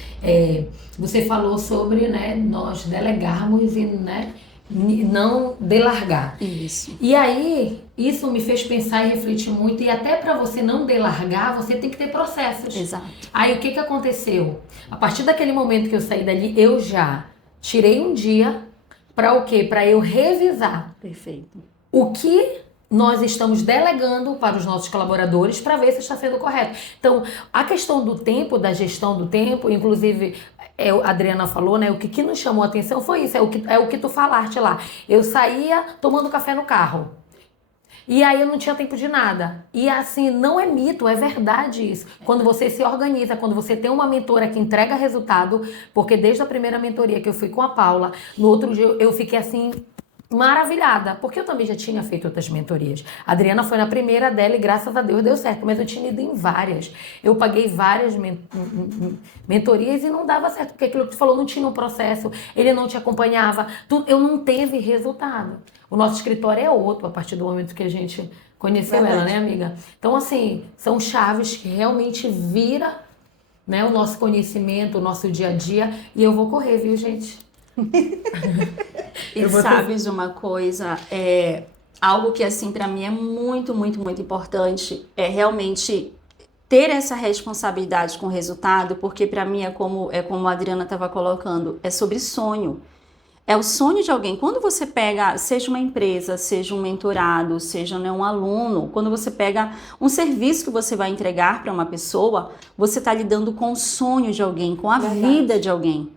você falou sobre, né, nós delegarmos e, né, não delargar. Isso. E aí, isso me fez pensar e refletir muito, e até para você não delargar, você tem que ter processos. Exato. Aí, o que aconteceu? A partir daquele momento que eu saí dali, eu já tirei um dia para o quê? Para eu revisar. Perfeito. O que nós estamos delegando para os nossos colaboradores para ver se está sendo correto. Então, a questão do tempo, da gestão do tempo, inclusive, a Adriana falou, né? O que nos chamou a atenção foi isso, é o que tu falaste lá. Eu saía tomando café no carro. E aí eu não tinha tempo de nada. E assim, não é mito, é verdade isso. Quando você se organiza, quando você tem uma mentora que entrega resultado, porque desde a primeira mentoria que eu fui com a Paula, no outro dia eu fiquei assim, maravilhada, porque eu também já tinha feito outras mentorias. A Adriana foi na primeira dela e graças a Deus deu certo, mas eu tinha ido em várias. Eu paguei várias mentorias e não dava certo, porque aquilo que tu falou não tinha um processo, ele não te acompanhava, eu não teve resultado. O nosso escritório é outro a partir do momento que a gente conheceu ela, né, amiga? Então, assim, são chaves que realmente vira, né, o nosso conhecimento, o nosso dia a dia, e eu vou correr, viu, gente? E sabes uma coisa, algo que assim para mim é muito, muito, muito importante, é realmente ter essa responsabilidade com o resultado, porque para mim é como a Adriana estava colocando, é sobre sonho. É o sonho de alguém. Quando você pega, seja uma empresa, seja um mentorado, seja, né, um aluno, quando você pega um serviço que você vai entregar para uma pessoa, você está lidando com o sonho de alguém, com a vida de alguém.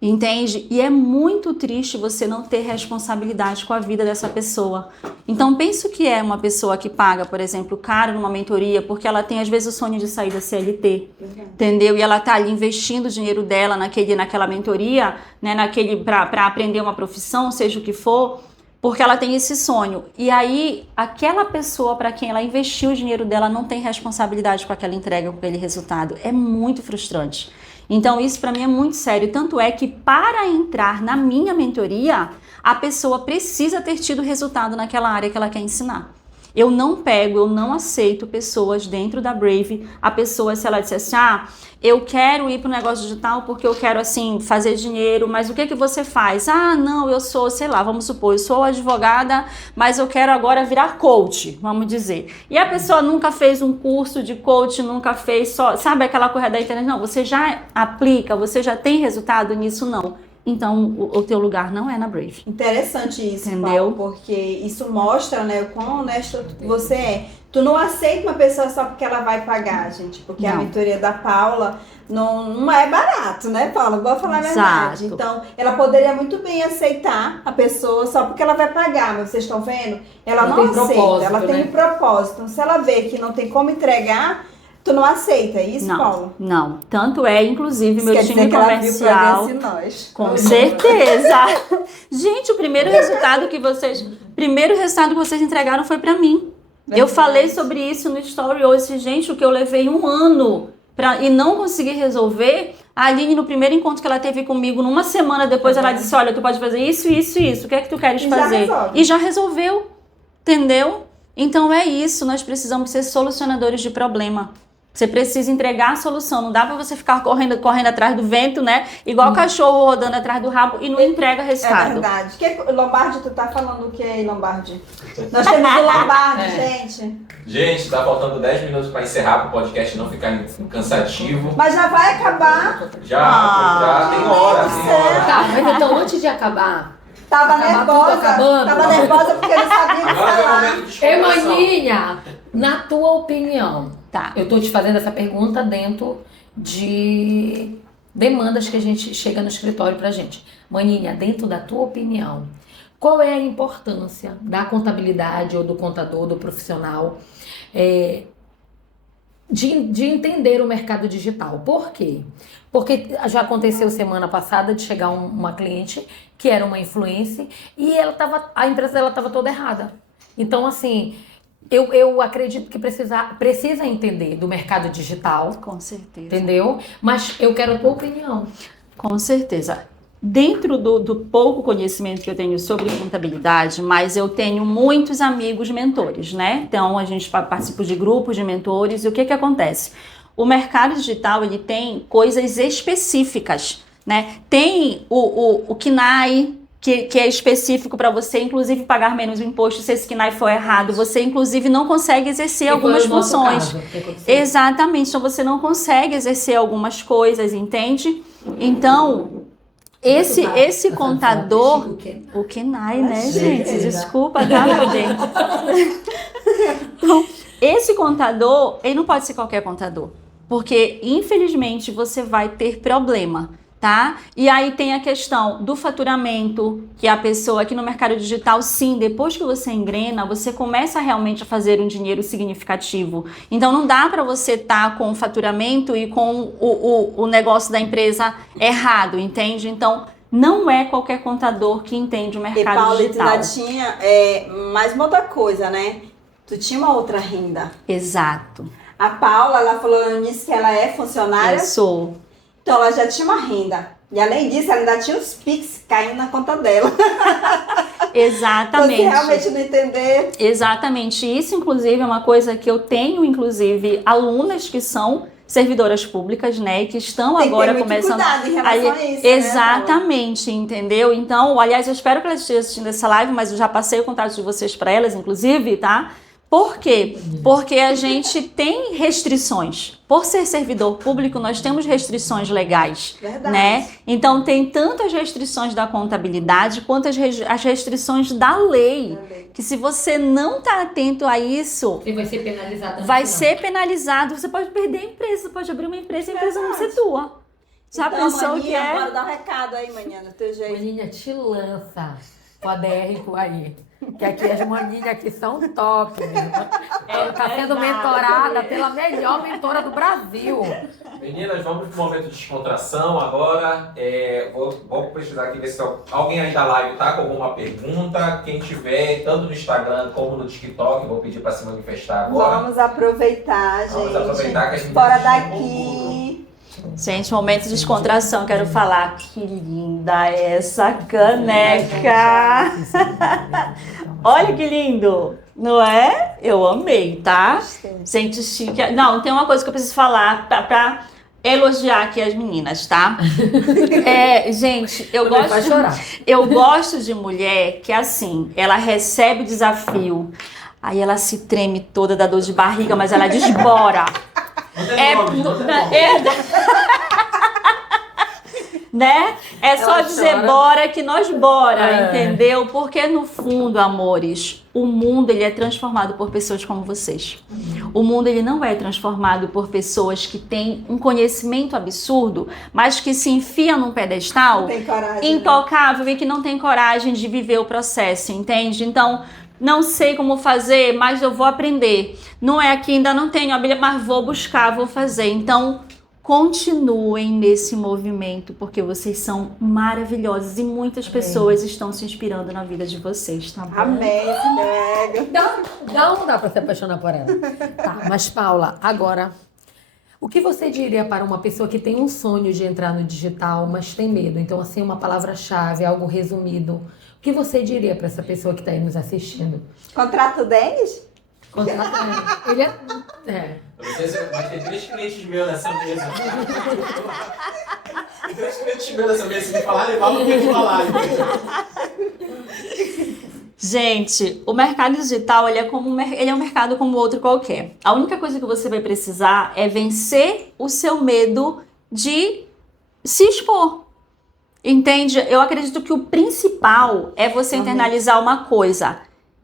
Entende? E é muito triste você não ter responsabilidade com a vida dessa pessoa. Então, penso que é uma pessoa que paga, por exemplo, caro numa mentoria, porque ela tem, às vezes, o sonho de sair da CLT, entendeu? E ela tá ali investindo o dinheiro dela naquela mentoria, né, para aprender uma profissão, seja o que for, porque ela tem esse sonho. E aí, aquela pessoa para quem ela investiu o dinheiro dela não tem responsabilidade com aquela entrega, com aquele resultado. É muito frustrante. Então, isso para mim é muito sério. Tanto é que para entrar na minha mentoria, a pessoa precisa ter tido resultado naquela área que ela quer ensinar. Eu não aceito pessoas dentro da Brave, a pessoa, se ela dissesse, eu quero ir para o negócio digital porque eu quero, assim, fazer dinheiro, mas o que você faz? Não, eu sou, sei lá, vamos supor, eu sou advogada, mas eu quero agora virar coach, vamos dizer. E a pessoa nunca fez um curso de coach, nunca fez só, sabe aquela coisa da internet? Não, você já aplica, você já tem resultado nisso? Não. Então, o teu lugar não é na Brave. Interessante isso, entendeu? Paulo, porque isso mostra, né, o quão honesto você é. Tu não aceita uma pessoa só porque ela vai pagar, gente, porque a mentoria da Paula não é barato, né, Paula? Vou falar a verdade. Então, ela poderia muito bem aceitar a pessoa só porque ela vai pagar, mas vocês estão vendo? Ela não aceita, ela tem um propósito. Então, se ela vê que não tem como entregar, tu não aceita, é isso, Paulo? Não. Tanto é, inclusive, isso meu time comercial. Nós. Com certeza. Gente, o primeiro resultado que vocês entregaram foi pra mim. Verdade. Eu falei sobre isso no story hoje, gente, o que eu levei 1 ano e não consegui resolver. A Aline, no primeiro encontro que ela teve comigo, numa semana depois, ela disse, olha, tu pode fazer isso, isso, isso. O que é que tu queres fazer? E já resolveu, entendeu? Então é isso, nós precisamos ser solucionadores de problema. Você precisa entregar a solução. Não dá pra você ficar correndo atrás do vento, né? Igual cachorro rodando atrás do rabo e não entrega resultado. É verdade. Lombardi, tu tá falando o que aí, Lombardi? Nós temos o Lombardi, gente. Gente, tá faltando 10 minutos pra encerrar pro podcast não ficar cansativo. Mas já vai acabar. Já tem hora. Tá, mas então antes de acabar... Tava nervosa porque não sabia o que falar. Maninha, na tua opinião, tá? Eu tô te fazendo essa pergunta dentro de demandas que a gente chega no escritório pra gente. Maninha, dentro da tua opinião, qual é a importância da contabilidade ou do contador, do profissional, de entender o mercado digital? Por quê? Porque já aconteceu semana passada de chegar uma cliente que era uma influencer e a empresa dela estava toda errada. Então, assim, eu acredito que precisa entender do mercado digital. Com certeza. Entendeu? Mas eu quero a tua opinião. Com certeza. Dentro do pouco conhecimento que eu tenho sobre contabilidade, mas eu tenho muitos amigos mentores, né? Então, a gente participa de grupos de mentores e o que acontece? O mercado digital, ele tem coisas específicas, né? Tem o KNAI, que é específico para você, inclusive, pagar menos imposto se esse KNAI for errado. Você, inclusive, não consegue exercer algumas funções. Exatamente. Então, você não consegue exercer algumas coisas, entende? Então... Esse contador, O quê? o Kenai, né, Achei. gente? Desculpa, tá, meu bem? Então, esse contador, ele não pode ser qualquer contador, porque infelizmente você vai ter problema, tá? E aí tem a questão do faturamento, que a pessoa aqui no mercado digital, sim, depois que você engrena, você começa realmente a fazer um dinheiro significativo. Então não dá para você estar com o faturamento e com o negócio da empresa errado, entende? Então não é qualquer contador que entende o E mercado Paula, tu digital. ainda tinha mais uma outra coisa, né? Tu tinha uma outra renda. Exato. A Paula, ela falou no início que ela é funcionária, Eu sou. então ela já tinha uma renda. E além disso, ela ainda tinha os Pix caindo na conta dela. Exatamente. Você realmente não entender. Exatamente. Isso, inclusive, é uma coisa que eu tenho, inclusive, alunas que são servidoras públicas, né? E que estão Tem que agora ter muito começando. cuidado em relação a isso, né, Exatamente, entendeu? Então, aliás, eu espero que elas estejam assistindo essa live, mas eu já passei o contato de vocês para elas, inclusive, tá? Por quê? Porque a gente tem restrições. Por ser servidor público, nós temos restrições legais, Verdade. né? Então, tem tanto as restrições da contabilidade quanto as restrições da lei. Que se você não está atento a isso, Você vai ser penalizado. no vai final. ser penalizado. Você pode perder a empresa, você pode abrir uma empresa e a empresa não ser tua. Já Então, pensou o que Maninha, é? bora dar um recado aí, manhã, do teu jeito. Maninha, te lança com a DR com aí. Que aqui as maninhas aqui são top, mesmo. Ela tá sendo mentorada pela melhor mentora do Brasil. Meninas, vamos para o momento de descontração agora. Vou pesquisar aqui, ver se alguém aí da live tá com alguma pergunta. Quem tiver, tanto no Instagram como no TikTok, vou pedir para se manifestar agora. Vamos aproveitar, gente. Vamos aproveitar que a gente Fora tá daqui. Gente, momento de descontração, quero falar. Que linda essa caneca! Olha que lindo! Não é? Eu amei, tá? Gente, chique. Não, tem uma coisa que eu preciso falar pra elogiar aqui as meninas, tá? Gente, eu gosto de mulher que, assim, ela recebe o desafio, aí ela se treme toda, dá dor de barriga, mas ela desbora. Né? É só dizer bora que nós bora, entendeu? Porque no fundo, amores, o mundo ele é transformado por pessoas como vocês. O mundo ele não é transformado por pessoas que têm um conhecimento absurdo, mas que se enfiam num pedestal Não tem coragem, intocável e que não tem coragem de viver o processo, entende? Então, não sei como fazer, mas eu vou aprender. Não é aqui, ainda não tenho habilidade, mas vou buscar, vou fazer. Então, continuem nesse movimento, porque vocês são maravilhosos e muitas pessoas estão se inspirando na vida de vocês, tá bom? Amém, Greg. Não dá pra se apaixonar por ela. Tá, mas Paula, agora, o que você diria para uma pessoa que tem um sonho de entrar no digital, mas tem medo? Então, assim, uma palavra-chave, algo resumido. O que você diria para essa pessoa que está aí nos assistindo? Contrata o Denis? Contrata ele. Eu não sei se vai ter 3 clientes meus nessa mesa. Tem 3 clientes meus nessa mesa. Se me falar, levar o que falar. Gente, o mercado digital ele é um mercado como outro qualquer. A única coisa que você vai precisar é vencer o seu medo de se expor. Entende? Eu acredito que o principal é você internalizar uma coisa.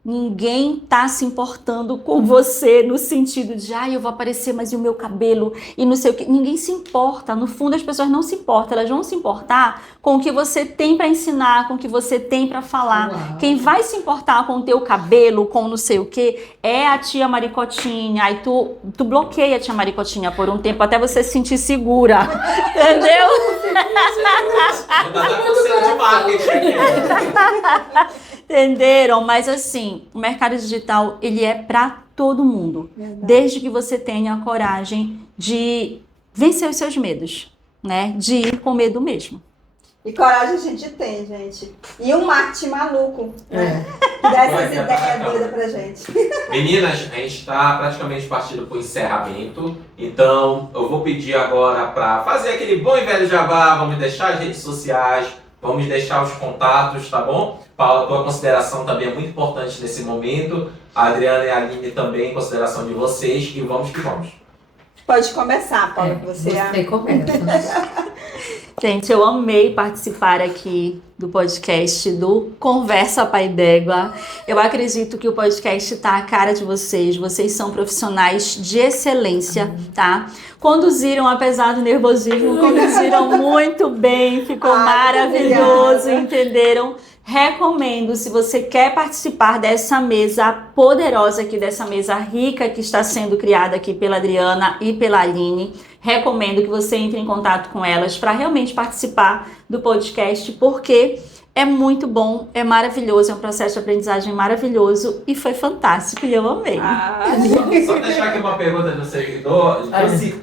Ninguém tá se importando com você no sentido de eu vou aparecer, mas e o meu cabelo? E não sei o que. Ninguém se importa. No fundo, as pessoas não se importam. Elas vão se importar com o que você tem para ensinar, com o que você tem para falar. Uau. Quem vai se importar com o teu cabelo, com não sei o que, é a tia Maricotinha. Aí tu bloqueia a tia Maricotinha por um tempo até você se sentir segura. Entendeu? Ainda tá conselho de marketing aqui. Entenderam? Mas assim, o mercado digital, ele é para todo mundo. Desde que você tenha a coragem de vencer os seus medos, né? De ir com medo mesmo. E coragem a gente tem, gente. E um marketing maluco, né? Que dá essas ideias doidas pra gente. Meninas, a gente está praticamente partindo para o encerramento. Então, eu vou pedir agora para fazer aquele bom e velho jabá. Vamos deixar as redes sociais, vamos deixar os contatos, tá bom? Paula, tua consideração também é muito importante nesse momento. A Adriana e a Aline também, em consideração de vocês. E vamos que vamos. Pode começar, Paula, que você Você começa. Gente, eu amei participar aqui do podcast do Conversa Pai d'Égua. Eu acredito que o podcast tá a cara de vocês. Vocês são profissionais de excelência, tá? Conduziram, apesar do nervosismo, conduziram muito bem. Ficou maravilhoso, entenderam? Recomendo, se você quer participar dessa mesa poderosa aqui, dessa mesa rica que está sendo criada aqui pela Adriana e pela Aline, recomendo que você entre em contato com elas para realmente participar do podcast, porque é muito bom, é maravilhoso, é um processo de aprendizagem maravilhoso e foi fantástico e eu amei. Só deixar aqui uma pergunta do seguidor.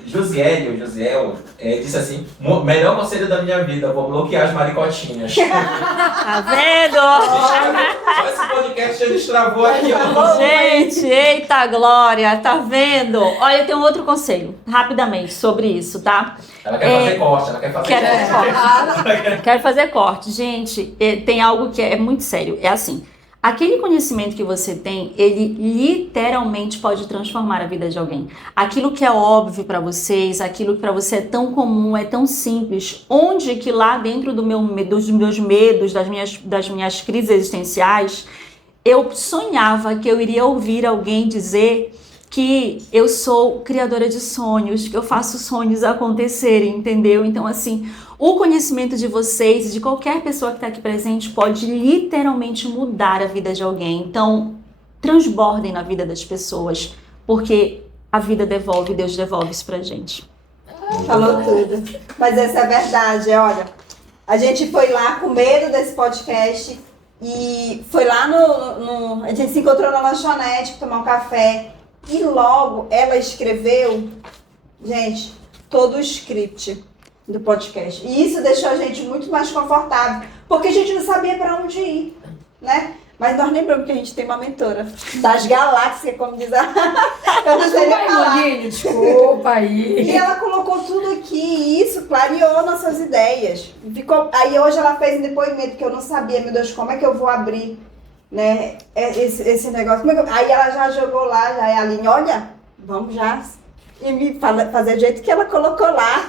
Josiel, disse assim: melhor conselho da minha vida, vou bloquear as maricotinhas. Tá vendo? Só esse podcast já destravou aqui, ó. Gente, eita glória, tá vendo? Olha, tem um outro conselho, rapidamente, sobre isso, tá? Ela quer fazer corte, ela quer fazer corte. Quero fazer corte. Gente, tem algo que é muito sério. É assim, aquele conhecimento que você tem, ele literalmente pode transformar a vida de alguém. Aquilo que é óbvio para vocês, aquilo que para você é tão comum, é tão simples, onde que lá dentro dos meus medos, das minhas crises existenciais, eu sonhava que eu iria ouvir alguém dizer que eu sou criadora de sonhos, que eu faço sonhos acontecerem, entendeu? Então, assim, o conhecimento de vocês e de qualquer pessoa que está aqui presente pode literalmente mudar a vida de alguém. Então, transbordem na vida das pessoas, porque a vida devolve, Deus devolve isso pra gente. Falou tudo. Mas essa é a verdade, olha. A gente foi lá com medo desse podcast e foi lá a gente se encontrou na lanchonete para tomar um café. E logo ela escreveu, gente, todo o script do podcast. E isso deixou a gente muito mais confortável, porque a gente não sabia para onde ir, né? Mas nós lembramos que a gente tem uma mentora das galáxias, como diz a... Eu não sei nem falar. Desculpa aí. E ela colocou tudo aqui e isso clareou nossas ideias. Aí hoje ela fez um depoimento que eu não sabia, meu Deus, como é que eu vou abrir, né, esse negócio. Aí ela já jogou lá, já é a Aline, olha, vamos já e me fazer do jeito que ela colocou lá.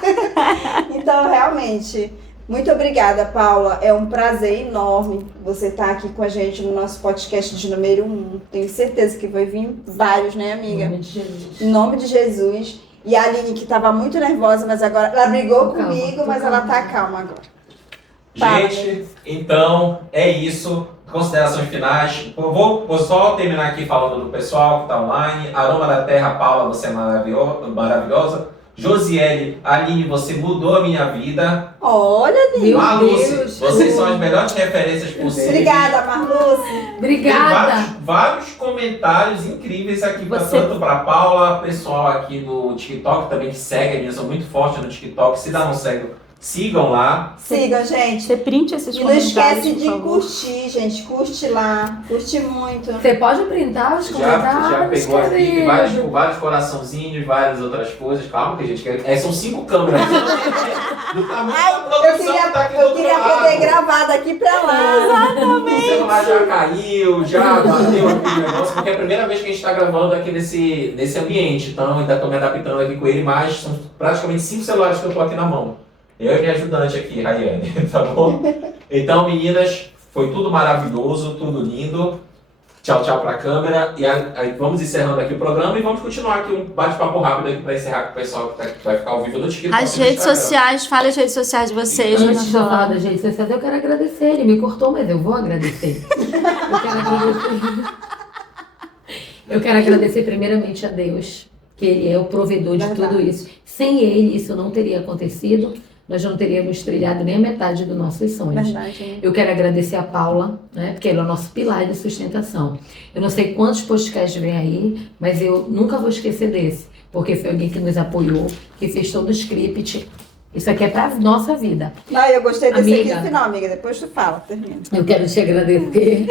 Então, realmente, muito obrigada, Paula. É um prazer enorme você estar aqui com a gente no nosso podcast de número 1. Tenho certeza que vai vir vários, né, amiga? Em nome de Jesus. Em nome de Jesus. E a Aline, que estava muito nervosa, mas agora ela brigou comigo, mas ela tá calma agora. Gente, então é isso. Considerações finais. Eu vou só terminar aqui falando do pessoal que está online. Aroma da Terra, Paula, você é maravilhosa. Josiele, Aline, você mudou a minha vida. Olha, Aline. Marluce, vocês são as melhores referências possíveis. Obrigada, Marluce. Obrigada. Tem vários comentários incríveis aqui, tanto para Paula, pessoal aqui no TikTok também que segue a minha, sou muito forte no TikTok. Se ainda não segue, sigam lá. Sigam, gente. Você printe esses E não comentários, esquece de por favor. curtir, gente. Curte lá. Curte muito. Você pode printar os comentários? Já pegou aqui querido. vários coraçãozinhos, várias outras coisas. Calma que a gente quer. São 5 câmeras. Do tamanho da produção que tá aqui do Eu outro queria lado. poder gravado aqui pra lá. O celular já caiu, já bateu aqui o negócio, porque é a primeira vez que a gente está gravando aqui nesse ambiente. Então ainda estou me adaptando aqui com ele, mas são praticamente 5 celulares que eu estou aqui na mão. Eu e minha ajudante aqui, Rayane, tá bom? Então, meninas, foi tudo maravilhoso, tudo lindo. Tchau, tchau pra câmera. E aí vamos encerrando aqui o programa e vamos continuar aqui um bate-papo rápido aqui pra encerrar com o pessoal que vai ficar ao vivo no TikTok. As redes sociais, fala as redes sociais de vocês. Antes de eu falar das redes sociais, eu quero agradecer. Ele me cortou, mas eu vou agradecer. Eu quero agradecer primeiramente a Deus, que Ele é o provedor de tudo isso. Sem Ele, isso não teria acontecido. Nós não teríamos trilhado nem a metade dos nossos sonhos. Verdade. Eu quero agradecer a Paula, né, porque ela é o nosso pilar de sustentação. Eu não sei quantos podcasts vem aí, mas eu nunca vou esquecer desse, porque foi alguém que nos apoiou, que fez todo o script. Isso aqui é pra nossa vida. Não, eu gostei desse Amiga. aqui no final, amiga. Depois tu fala, termina. Eu quero te agradecer.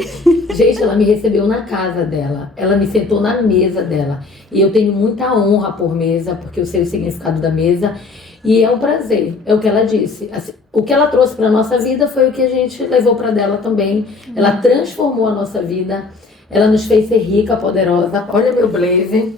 Gente, ela me recebeu na casa dela. Ela me sentou na mesa dela. E eu tenho muita honra por mesa, porque eu sei o significado da mesa. E é um prazer, é o que ela disse. Assim, o que ela trouxe para nossa vida foi o que a gente levou para dela também. Ela transformou a nossa vida, ela nos fez ser rica, poderosa. Olha meu blazer.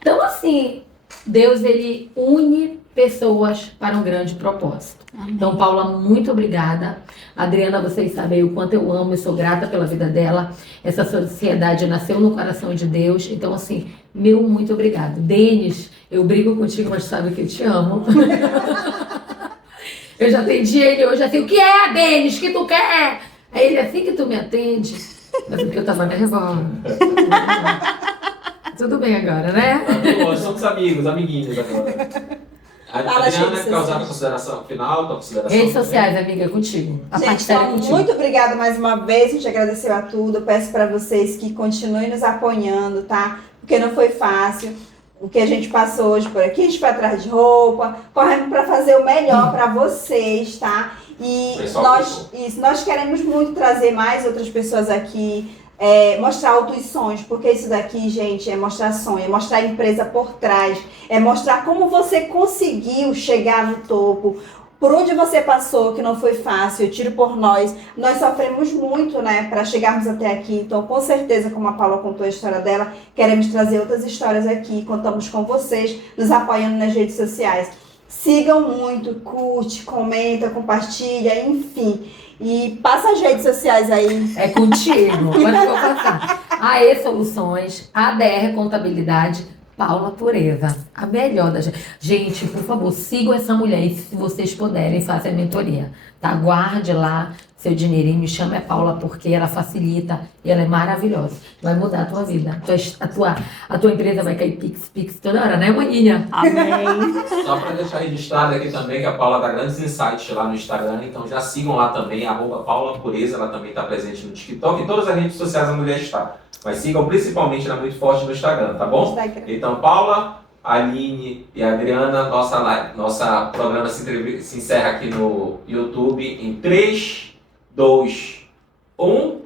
Então, assim, Deus, ele une pessoas para um grande propósito. Então, Paula, muito obrigada. Adriana, vocês sabem o quanto eu amo e sou grata pela vida dela. Essa sociedade nasceu no coração de Deus. Então, assim, meu muito obrigado. Denis, eu brigo contigo, mas sabe que eu te amo. Eu já atendi ele hoje assim, o que é, Denis, que tu quer? Aí ele, assim que tu me atende, mas porque eu tava nervosa. Tudo bem agora, né? Somos amigos, amiguinhos agora. Adriana, quer usar a consideração final? A consideração Redes sociais, amiga, é contigo. A Gente, parcela é então, contigo. muito obrigada mais uma vez. A gente agradeceu a tudo. Eu peço para vocês que continuem nos apoiando, tá? Porque não foi fácil. O que a gente passou hoje por aqui, a gente foi atrás de roupa, correndo para fazer o melhor para vocês, tá? E nós queremos muito trazer mais outras pessoas aqui, mostrar outros sonhos, porque isso daqui, gente, é mostrar sonho, é mostrar a empresa por trás, é mostrar como você conseguiu chegar no topo, por onde você passou, que não foi fácil, eu tiro por nós sofremos muito, né, para chegarmos até aqui. Então, com certeza, como a Paula contou a história dela, queremos trazer outras histórias aqui, contamos com vocês, nos apoiando nas redes sociais. Sigam muito, curte, comenta, compartilha, enfim. E passa as redes sociais aí. É contigo, agora eu vou passar. AE Soluções, ADR Contabilidade, Paula Pureza, a melhor da gente. Gente, por favor, sigam essa mulher e se vocês puderem, façam a mentoria, tá? Guarde lá seu dinheirinho, me chame a Paula porque ela facilita e ela é maravilhosa. Vai mudar a tua vida. A tua empresa vai cair pix toda hora, né, maninha? Amém. Só para deixar registrado aqui também que a Paula dá grandes insights lá no Instagram, então já sigam lá também, @Paula Pureza, ela também está presente no TikTok e todas as redes sociais a mulher está. Mas sigam principalmente na Muito Forte no Instagram, tá bom? Então, Paula, Aline e Adriana, nossa programa se encerra aqui no YouTube em 3, 2, 1.